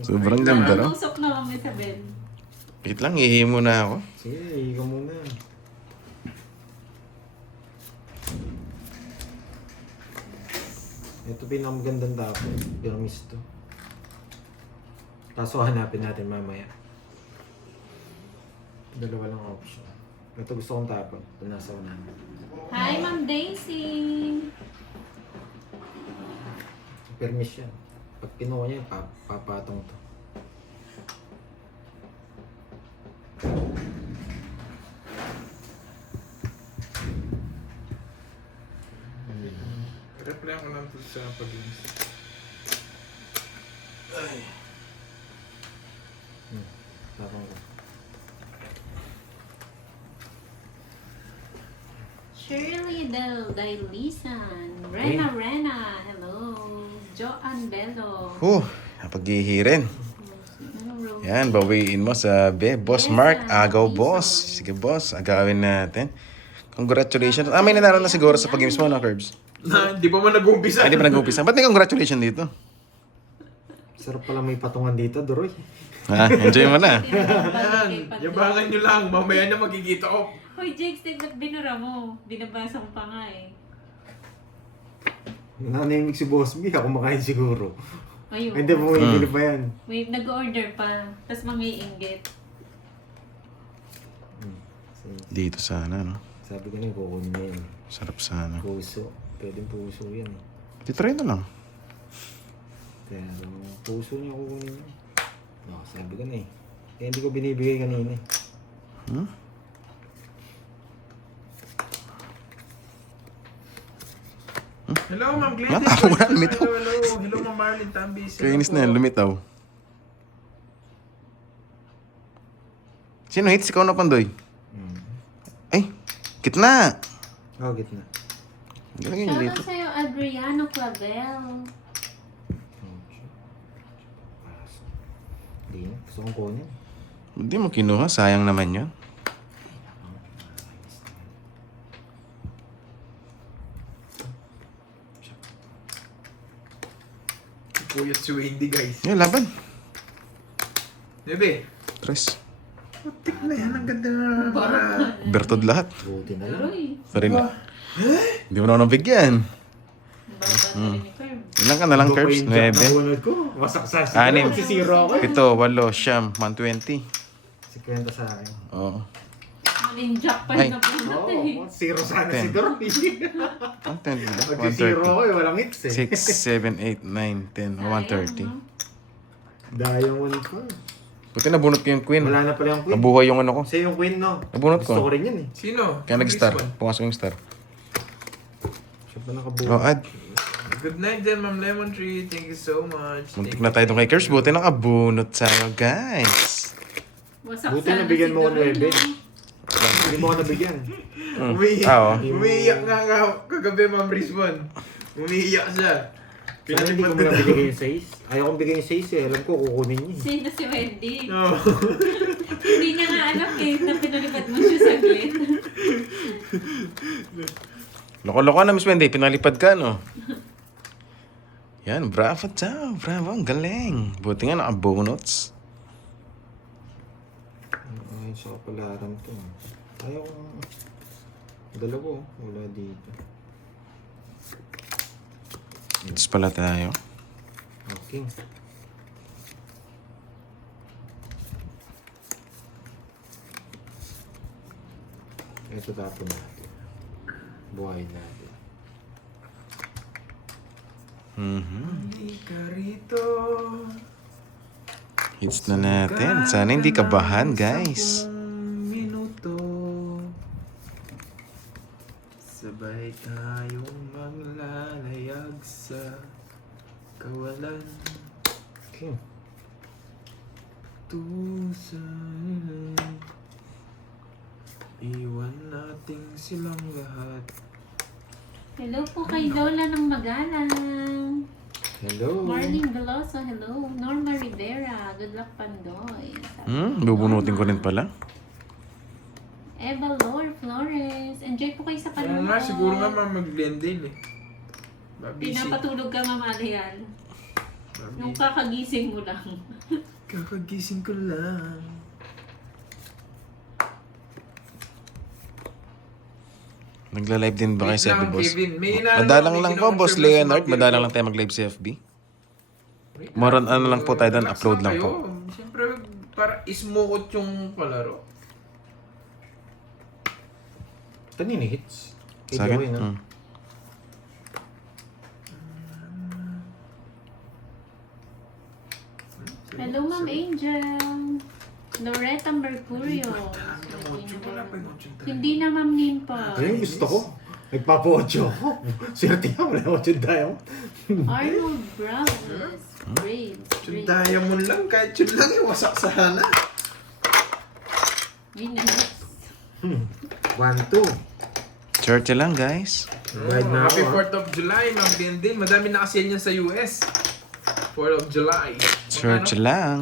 Sobrang ganda raw. Usok na kami sa Ben. Wait lang, ihimo na ako. Sige, ikaw muna. Ito pinakamagandang tapo. Pyramis to. Kaso hanapin natin mamaya. Dalawa lang option. Ito gusto kong tapon. Ito nasa unahan. Hi, Ma'am Daisy! Permis yan. Pag kinuha niya, papatong to. Reply ko lang po sa pag-inis. Tapong ko. Shirley Del Dailisan. Rena. Hello. Joanne Bello. Napaghihirin. Ano, Rose? Yan, bawiin mo sa Boss Yes, Mark, ah, agaw Lisa. boss. Sige boss, agawin natin. Congratulations. May nanalo na siguro sa pag-games mo na, Curbs. Hindi pa man nag-umpisa. Hindi pa nag-umpisa. Ba't may congratulations dito? Sarap pala may patungan dito, Doroy. Ha? Enjoy mo na. Yan, yabangan nyo lang. Mamaya na magkikita ko. Hoy, Jakes, ba't binura mo? Binabasa mo pa nga eh. Nanahimik si Boss B, ako makain siguro. Ayun. Hindi, bumibili pa yan. May nag-order pa. Tapos mangiinggit. Dito sana, no? Sabi ko na yung kukunin niya yan. Sarap sana. Puso. Pwedeng puso yan eh. Titry na lang. Pero puso niya kukunin niya. No, sabi ko na eh. Kaya hindi ko binibigay kanina eh. Hmm? Hello, Ma'am Glenn. Matapo mo na, lumitaw. Hello. Hello, Ma'am Marlene Tambis. Hello Kainis po. na yan, lumitaw. Sino hits? Ikaw na, Pandoy? Ay, kitna! Oh, gitna. Galagay niyo dito. Shoutout sa'yo, Adriano Clavel. Hindi na. Gusto kong kunin. Hindi mo kinuha, sayang naman yun. Puyat si Wendy, guys. Yung laban. Bebe. Tres. Putik na yan. Ang ganda na. Bertod lahat. Buti na lang. Uy, Sorry na. Hindi mo na ako nabigyan. baba na rin ni Curb. Ilan ka na lang, Curbs? 9. Nabunod ko. Wasak sa Anim. Magsisiro ako eh. 7, 8, Siyam, 120. 50 sa akin. Oo. Malinjak pa Ay. rin na pinat Oo, eh. zero sana si Ten. Doroy. 120 ba? Magsisiro ako eh, walang hits eh. 6, 7, 8, 9, 10, 130. Diamond ko. Buti nabunot ko yung queen. Wala na pala yung queen. Nabuhay yung ano ko. Siya yung queen, no? Nabunot Gusto ko. ko rin yan eh. Sino? Kaya nag-star. Pumasok yung star. Siya pa nakabuo. Oh, ad. Good night din, Ma'am Lemon Tree. Thank you so much. Muntik na tayo doon kay Curbs. Buti nakabunot sa'yo, guys. Wasak Buti sana nabigyan si mo ko Doroy, 9. no? Hindi mo ako nabigyan. Umiiyak nga kagabi, Ma'am Rizwan. Umiiyak siya. Sana hindi ko mo nabigay yung 6. Ayaw kong bigay yung 6 eh. Alam ko kukunin niya eh. Sino si Wendy? No. Hindi niya nga alam eh, na pinalipad mo siya saglit. Loko-loko na, Miss Wendy. Pinalipad ka, no? Yan, bravo daw. Bravo, ang galing. Buti nga nakabunots. Ayun sa kapalaran to. Ayaw kong... Dalawa oh. Wala dito. Dito pala tayo. Okay. Ito tapon natin. Buhayin natin. Halika rito. Hits na natin. Sana hindi kabahan, guys. 10 minuto. Sabay tayong maglalayag sa kawalan. Okay. Tusan. Iwan natin silang lahat. Hello po kay Lola ng Magalang. Hello. Marlene Veloso, hello. Norma Rivera, good luck Pandoy. Bubunutin ko rin pala. Eva Lore Flores, enjoy po kayo sa Ano panonood. nga, siguro nga mag-Glendale eh. Babisi. Pinapatulog ka, Ma'am Alian. Yung Babisi. kakagising mo lang. Kakagising ko lang. Nagla-live din ba kayo Wait sa FB, lang, boss? Kevin. May inaano, Madalang may lang po, kinoconfirm boss na Leonard. si Madalang Ma'am lang tayo mag-live sa FB. Wait More on lang. ano lang po tayo doon, Relax upload lang kayo. po. Siyempre, para ismukot yung palaro. Kanina hits. Sa akin? Giveaway, no? Hello, Ma'am Angel. Loretta Mercurio. Wala pa yung motion tayo. Hindi na, Ma'am Nimpa. Ayun, gusto ko. Nagpapa-8 ako. Swerte ka, wala 8 tayo. Arnold Bravos. Braves. Yung diamond lang, kahit yun lang iwasak sana. Winners. 1, 2. Church lang, guys. Bayad na Happy ako, 4th of July, Ma'am Glendale. Madami nakasale niyan sa US. 4th of July. Church Ano? lang.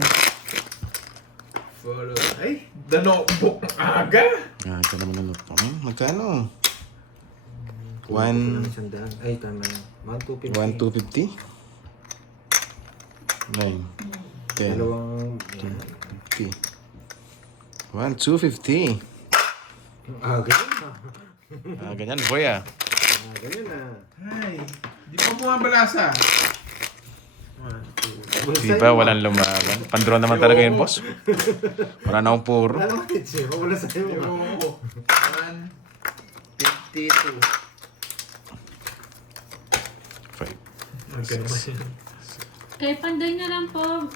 Ay, the notebook. Aga. Ito naman ano po. Magkano? One. Ay, tama yun. 1, 250. 1, 250. 9, 10, Dalawang... 50. 1, 250. Ganyan na. Ganyan, boy ah. Ganyan na. Ay, di pa bumabalasa. 1, 2. Di ba walang lumaban? Pandro naman talaga yun, boss. Wala na akong puro. Wala naman hits eh. Wala sa'yo. Yo, 152. Five. Kay Pandoy na lang po.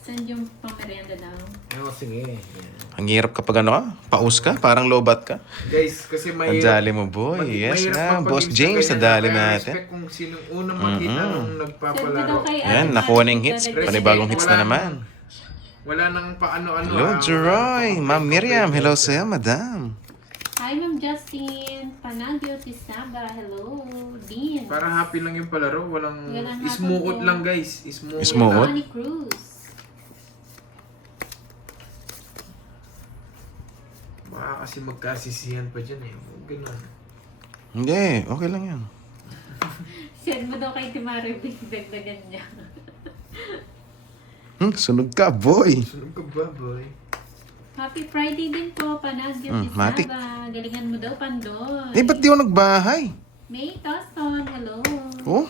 Send yung pamerienda daw. Sige. Ang hirap kapag ano ka, paus ka, parang lobat ka. Guys, kasi Ang mahirap. dali mo, boy. Yes na, Boss James, nadali natin. Respect kung sinong unang makita nung Send mo daw nagpapalaro. kay Yan, Ate nakuha na yung Marita hits. Nagdala. Panibagong hits na naman. Wala nang paano-ano. Hello, Jeroy. Ma'am Miriam, hello sa'yo, madam. Hi, Ma'am Justin. Panagyo Tisaba. Hello. Dean. Para happy lang yung palaro. Walang Walang ismuot hapon po. lang, guys. Ismuot. Ismuot? Bonnie Cruz. Baka kasi magkasisihan pa dyan eh. Huwag ganun. Hindi, okay lang yan. Send mo daw kay Timari dagdagan niya. Sunog ka, boy. Sunog ka ba, boy? Happy Friday din po, Panagyo Matik. Tisaba. Galingan mo daw, Pandoy. Eh, ba't di ako nagbahay? May Toston. Hello. Oh?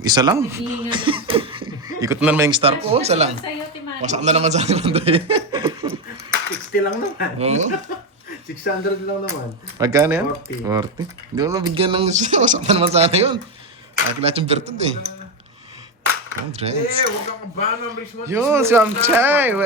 Isa lang. Hihinga na. Ikot na naman yung star ko. Isa lang. Sa'yo, Timari. Wasak na naman sa akin, Mandoy. 60 lang naman. Oo. 600 lang naman. Magkano yan? 40. 40. Hindi ko mabigyan ng wasak na naman sa akin yun. Akin lahat yung bertod eh. Eh, huwag kang kabahan, Ma'am Richmond. Yun, si Ma'am Chay.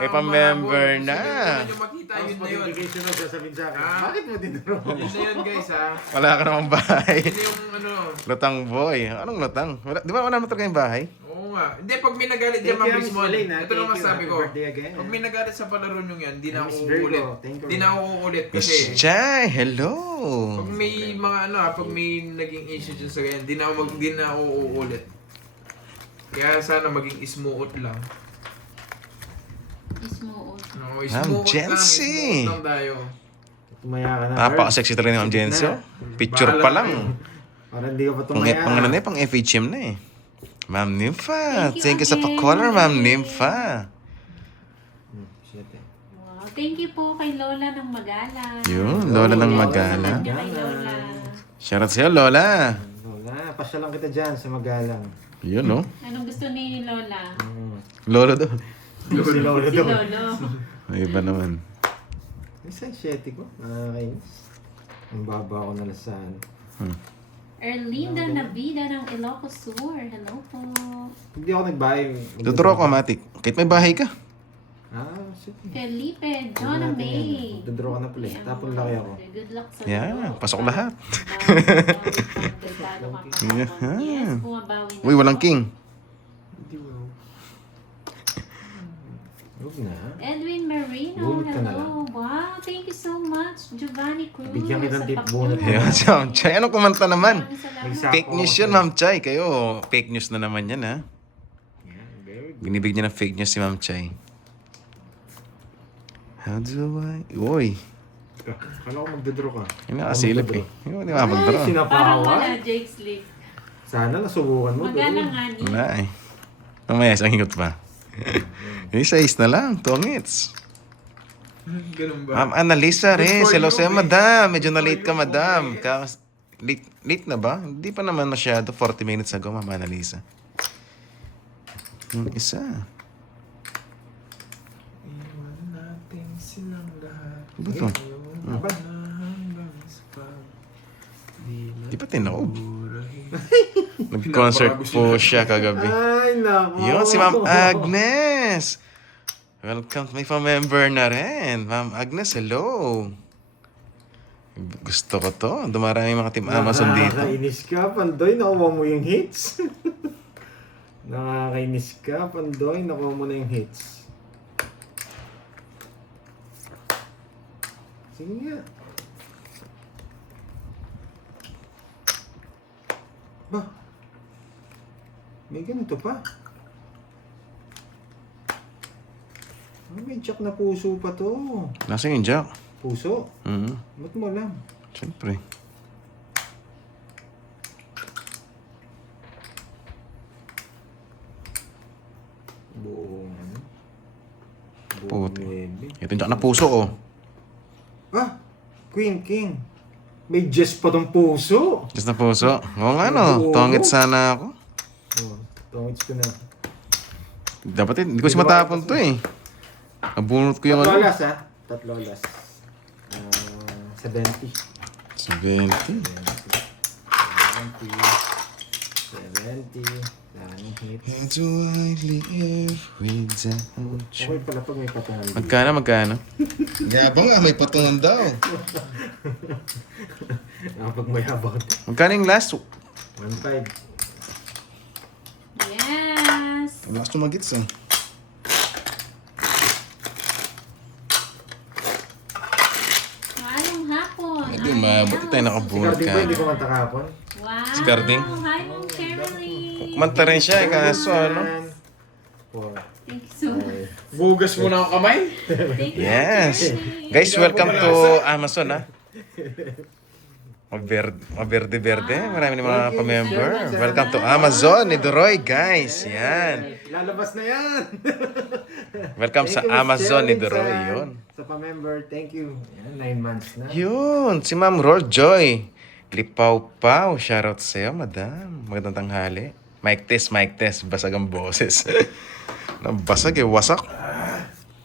Eh, pang-member Hindi na. nyo makita, Tapos yun na pag yun. indication na sasabihin sa akin, Ah. bakit mo dinuro? Yun na yun, guys, ha. Wala ka namang bahay. Yun yung ano. Lutang boy. Anong lutang? Wala, di ba wala naman talaga yung bahay? Oo nga. Hindi, pag may nagalit dyan, Thank Ma'am you, Miss Richmond. Malin, ha. Ito lang Thank you. masabi ko. Happy birthday again, Pag ha. may nagalit sa palaro nyo yan, di na ako Miss Virgo, uulit. thank you. Di na ako uulit Miss kasi. Chay, hello. Pag may mga ano pag may naging issue dyan sa ganyan, di na ako uulit. Kaya sana maging smooth lang. Ismuot. No, Ma'am smooth Jency. lang tayo. Tumaya ka na. Napaka-sexy talaga ni Ma'am Jency. Oh. Picture pa lang. Para hindi ka pa Pang, tumaya. pang ano na eh, pang FHM na eh. Ma'am Nympha. Thank you Thank you sa again, pa-caller, Ma'am Ma'am. Nympha. Shit eh. Wow. Thank you po kay Lola ng Magala. Yun, Lola ng Magala. Thank you kay Lola. Shoutout sa'yo, Lola. Lola, pasya lang kita dyan sa Magalang. Yun, no? Anong gusto ni Lola? Lola daw. Si Lola Si daw. Lolo. Ay, iba naman. Isa yung 7 ko. Nakakainis. Ang baba ko na lasan. Erlinda Navida ng Ilocos Sur. Hello po. Hindi ako nagbahay. Tuturo ko, Matik. Kahit may bahay ka. Shit. Felipe, John May. Dudro ka na pala. Tapon laki ako. Good luck sa Yan, pasok lahat. Yes, bumabawi na. Uy, walang king. Hindi mo. Huwag na. Edwin Marino, Bunot ka na hello. Wow, thank you so much. Giovanni Cruz. Bigyan kitang sa tip pag-bunot. bunot. Yan, si Ma'am Chay. Anong kumanta naman? Maraming salamat. Nagsako Fake news ako yun, sa- Ma'am Chay. Kayo, fake news na naman yan, ha? Yeah, very good. Binibig niya ng fake news si Ma'am Chay. How do I... Uy, Kala ko magdodro ka. yun na kasilip eh. Yun, di ba Ay, magdaro? Parang sinapawan. wala, Jake Slick. Sana nasubukan mo. Magana doon. nga ni. Wala eh. Mamaya, isang hingot pa. Yung isa is na lang, 2 hits. Ganun ba? Ma'am Annalisa rin. Good for Hello you, sa'yo, eh. madam. Medyo na Good for late ka, you, madam. okay. Late na ba? Hindi pa naman masyado. 40 minutes ago, Ma'am Annalisa. Yung isa. Iwan natin silang lahat. Ano ba to? Aba. Di ba tinaob? Nag-concert po siya kagabi. Ay, nako. Yun, si Ma'am Agnes. Welcome to my member na rin. Ma'am Agnes, hello. Gusto ko to. Dumarami mga team Amazon dito. Nakakainis ka, Pandoy. Nakuha mo yung hits. Nakakainis ka, Pandoy. Nakuha mo na yung hits. Sige nga. Ba? May ganito pa. May jack na puso pa to. Nasaan yung Jack? Puso? Mhm. Ba't mo lang? Siyempre. Buong ano? Puti. Nuebe. Ito yung Jack na puso, oh. Ah! Queen King. May Jess pa tong puso. Just na puso. Oo nga, no. Oo. Tongit sana ako. Oh, tongits ko na. Dapat hindi ko si matapon to, eh. Nabunot ko yung Tatlo ano. alas ha? Tatlo alas. 70. 70. 70. 70. Daming hits. How do I live without you? Okay pala pag may patungan dito. Magkano? Yabang nga, may patungan daw. Pag may habang. Magkano yung last? 1.5. Ang Yes. lakas tumagits, eh. Ngayong hapon. Hindi, mabuti tayo Si nakabunot Carding ka. ba hindi kumanta kahapon? Wow. Si Carding? Hi, Ma'am Cheryl. Kumanta rin siya, eh, kaso ano. 4. Thank you so much. Bugas mo na ang kamay? Thank you, Yes. Ma'am Cheryl. Guys, welcome to Amazon, ha. Maberde-berde. Marami na mga pa-member. Welcome to Amazon ni Doroy, guys. Yan. Lalabas na yan! Welcome sa Thank you, Miss Amazon ni Cheryl, Doroy. sa- Yun. Sa pa-member, thank you. Yan, 9 months na. Yun. Si Ma'am Roll Joy. Lipaw-paw. Shoutout sa'yo, madam. Magandang tanghali. Mic test, mic test. Basag ang boses. Nabasag eh. Wasak.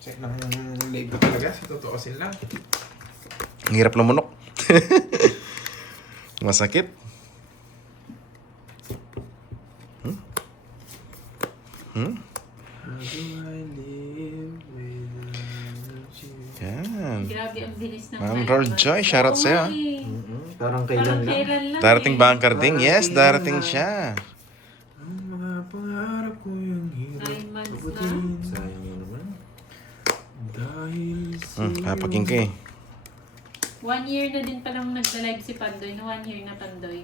Check ng live ko talaga. Sa totoo sila. Ang hirap lumunok. Masakit. How do I live without you? Yan. Grabe ang bilis ng Ma'am 9 Roll months. Joy, shoutout sa'yo, ah. Uy. Parang Parang kailan lang. kailan lang Darating eh. ba ang karding? Yes, darating siya. Ang mga pangarap ko yung hirap 9 months na. abutin. Sayang mo naman. Dahil Papaking ka eh. 1 year na din palang nagla-live si Pandoy. 1 year na Pandoy.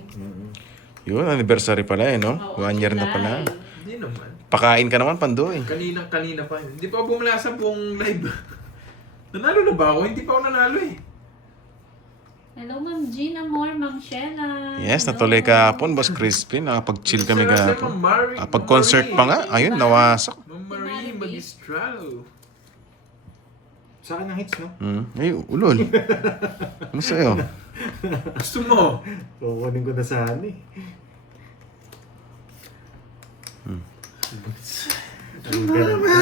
Yun, anniversary pala eh, no? Oo, 1 year na pala. July. Hindi naman. Pakain ka naman, Pandoy. Kanina pa. Hindi pa ako bumula sa buong live. Nanalo na ba ako? Hindi pa ako nanalo eh. Hello, Ma'am Gina Moore, Ma'am Shella. Yes, Hello. natuloy kahapon, Boss Crispin. Nakapag-chill kami Sarap kahapon. naman, Mari. Pag-concert pa nga, ayun, nawasak. Ma'am Marie Magistralo. Sa akin ang hits, no? Ay, ulol. Ano sa'yo? Gusto mo? Kukunin ko na sana eh. Ang ganda.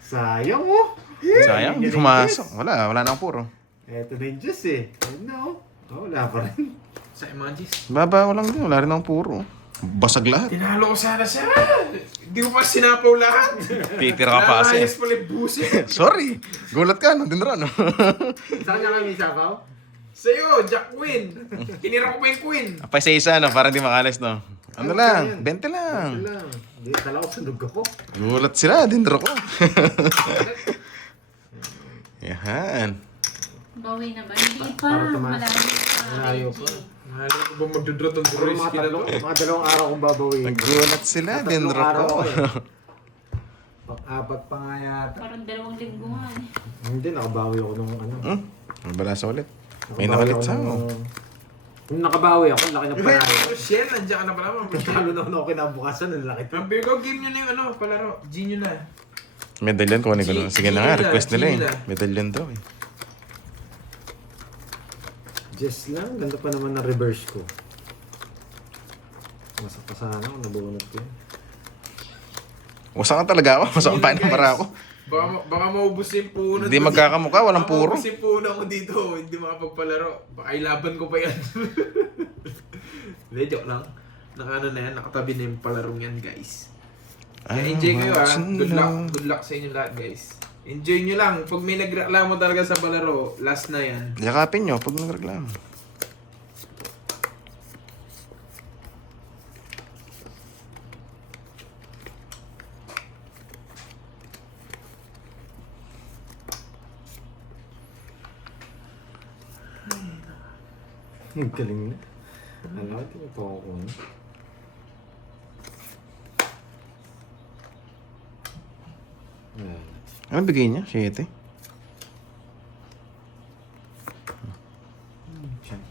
Sayang oh. Sayang, hindi pumasok. Wala na ang puro. Eto na yung Diyos eh. Ayun na oh. Oh, wala pa rin. Sa emojis. Babaw lang din. Wala rin akong puro. Basag lahat. Tinalo ko sana siya. Hindi ko pa sinapaw lahat. Titira ka pa kasi. Nakayas pala yung buset. Sorry. Gulat ka. Nandun rin, no? Saan niya kami isapaw? Sa'yo, Jack Queen. Tinira ko pa yung Queen. Apay sa isa, no? Para hindi makalis, no? Ano lang? 20 lang. Wala lang. Hindi, tala ko sunog ka po. Gulat sila. Dindro ko. Yan. Bawi na ba? Hindi pa. Para tumaas. Malayo pa. Malayo pa. Mahalo ko ba magdodrot ang Pero Doroyski mga na to? dalawang araw kong babawiin. Nagulat sila. Tatlong Dindro araw ko. ako eh. Pang-apat pa nga yata. Parang 2 linggo nga eh. Hindi, nakabawi ako nung ano. Balasa ulit. May Nakabawi nakalit ako sa nung- Nung nakabawi ako, laki na panalo. Shell, nandiyan ka na pala mga Talo na ako kinabukasan, ang laki. Ang Virgo, game nyo na yung ano, palaro. G nyo na. Medallion kunin ko na. Sige na nga. Request nila eh. Gina. Medallion daw eh. Just lang, ganda pa naman na reverse ko. Masak pa sana ako, nabunot ko yun. Wasak ka talaga ako. Wasak ang paano para ako. Baka maubos yung puno. Hindi magkakamukha. Walang Baka puro. maubos yung puno ko dito. Hindi makapagpalaro. Baka ilaban ko pa yan. Hindi, joke lang. Nakano na yan, nakatabi na yung palarong yan, guys. Kaya enjoy kayo ha. Good luck. Good luck sa inyo lahat, guys. Enjoy nyo lang. Pag may nagreklamo talaga sa palaro, last na yan. Yakapin nyo pag nagreklamo. Ang galing na. Alam ko, ito pa ako. Ano bigay niya? 7.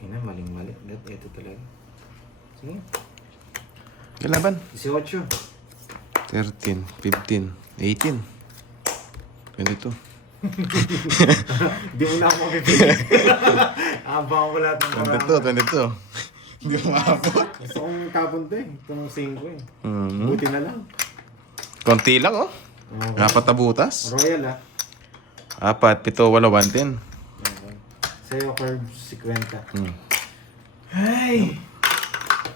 Ina, maling-mali. Ito talaga. Sige. Kalaban. 18. 13, 15, 18, 22. Hindi mo na ako mapipili. Abang ko lahat ng marami. 22. Hindi mo maabot. Gusto kong tapon to eh. Itong 5 eh. Mhm. Buti na lang. Konti lang oh. Okay. 4 na butas. Royal ah. 4, 7, 8, 110. Okay. Sa'yo, curve 50. Ay!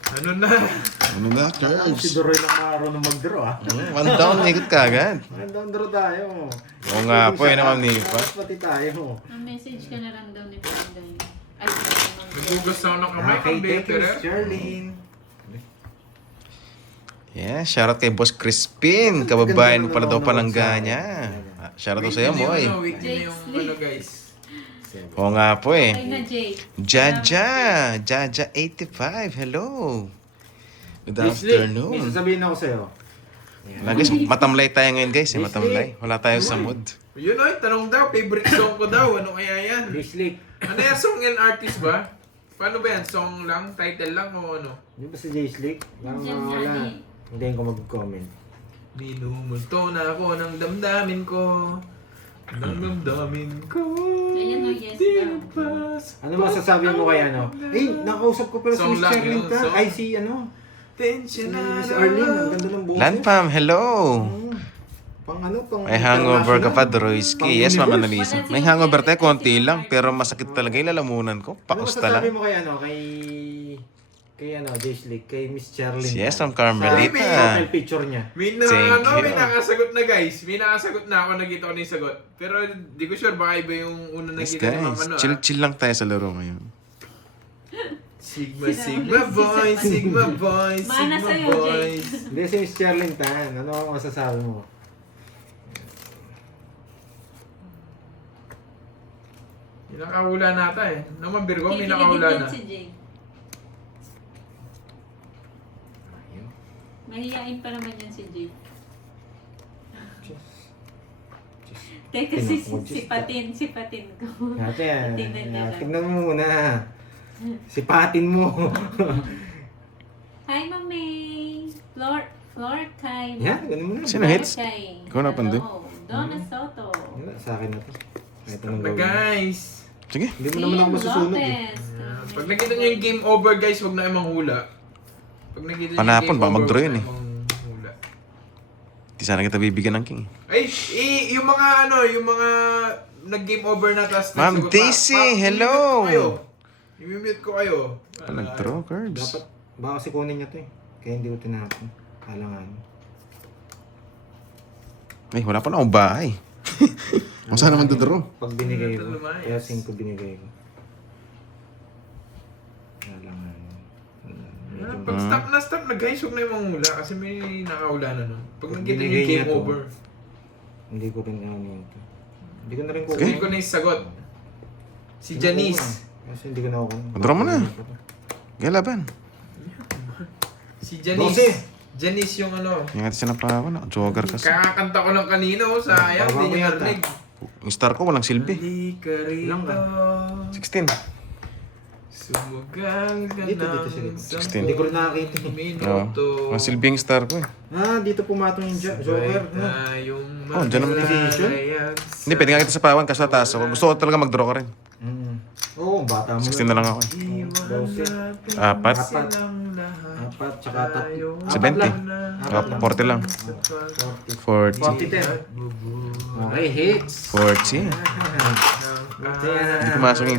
Ano na? Ano na, Si Charles? Doroy lang marunong mag-draw ah. 1 down, ikot ka agad. Random draw tayo. Oo nga po, yun naman ni Pa. Pati tayo. Ang message ka na lang daw ni Panday. Ay, Nagugas na ako ng kamay Okay, kang thank you, baker. Charlene. Yeah, shoutout kay Boss Crispin. Kababayan mo pala daw palangga niya. Shoutout sa'yo, boy. Wait nyo na yung ano guys. Oo nga po eh. Ay na, Jake. Jaja 85, hello. Good afternoon. May sasabihin ako sa'yo. Wala guys, matamlay tayo ngayon guys, matamlay. Wala tayo sa mood. Yun ay, tanong daw, favorite song ko daw. Ano kaya yan? Sleep. Ano yan, song and artist ba? Paano ba yan? Song lang? Title lang o ano? Di ba si Jay Slick? Parang Diyan nga wala. ni. Hindi ko mag-comment. Minumulto na ako ng damdamin ko. Ng damdamin ko. Ayan o, yes Di daw. pas. Ano masasabi mo kaya no? Eh, nakausap ko pala si Song Miss lang Charlene yun, ta. song. Ay, si ano? Si Tension na Miss Arlene. Ang ganda ng boses. Lanpam, hello. Pang ano, pang... May hangover ka pa, international. Droyski. Yes, Mama Annalisa. May hangover tayo, konti lang. Pero masakit talaga yung lalamunan ko. Ano Paus masasabi tala. mo kay ano? Kay ano, Jay Slick? Kay Miss Charlene. Yes, Sa Ma'am Carmelita. profile picture niya. May Thank you. may nakasagot na guys. May nakasagot na ako, nakita ko na yung sagot. Pero di ko sure, baka iba yung una Yes, nakita ni guys. Mama no. Chill lang tayo sa laro ngayon. Sigma, Sigma boys, Sigma boys, Mana Sigma sa'yo, Jay. boys. Hindi, si Miss Charlene Tan. Ano ang masasabi mo? May nakahula nata eh. Naman Virgo, may Kikiligin nakahula yan na. si Jake. Mahihain pa naman yan si Jake. Teka, si Patin ko. Natin. Tingnan niya lang. Tignan mo muna. Sipatin mo. Hi, Mami! Floor time. Yan, ganun mo na. Sino hits? Ikaw na, Pandoy? Donna Soto. Wala, sa akin na to. Ito nang Na gawin. guys. Sige. Hindi mo naman ako masusunod eh. Pag nakita nyo yung game over guys, huwag na kayo manghula. Pag nakita nyo Panapon, yung baka game over, mag-draw huwag yun na eh. kayo manghula. Di sana kita bibigyan ng king. Ay, yung mga ano, yung mga nag-game over na tas Ma'am nagsagot na, Daisy, "Ma'am, hello." ingat po kayo." I-mute ko kayo. Nag-draw, Curbs. Dapat, baka kasi kunin niya to eh. Kaya hindi ko tinapon. Alangan. Ay, wala pa na akong bahay. Kung saan naman dodraw? Pag binigay Ito ko, lumayas. kaya 5 binigay ko. Alangan. Pag stop na guys, huwag na yung mangula kasi may nakahula na nun. Pag nakita Binigay yung niya game to. over, Hindi ko rin ano yun. Hindi ko na rin hindi ko na yung sagot. Si Janice. Kasi hindi ko na ako. Draw mo na. Kaya laban. Si Janice. Janice yung ano. Ingat siya na pa ako. Jogger kasi. Kakakanta ko lang kanina, oh, sayang, Baba mo hindi niya yata. narinig. Yung star ko walang silbi. Halika Ilang rito. ka? 16. Sumugang ka Dito, ng sa gitna. 16. Hindi ko rin nakakita eh. minuto. Walang silbi yung star ko eh. Ah, dito pumatong yung Joker. No? Oh, dyan naman division. Hindi, pwede nga kita sa pawan kaso taas. So, gusto ko talaga mag-draw ka rin. Oo, bata mo 16 na lang ako. Apat. Apat, tsaka tatlo. 70. Ah, 40 lang. 40. 40-10. Okay, hits. 40. Kaya, Hindi pumasok yung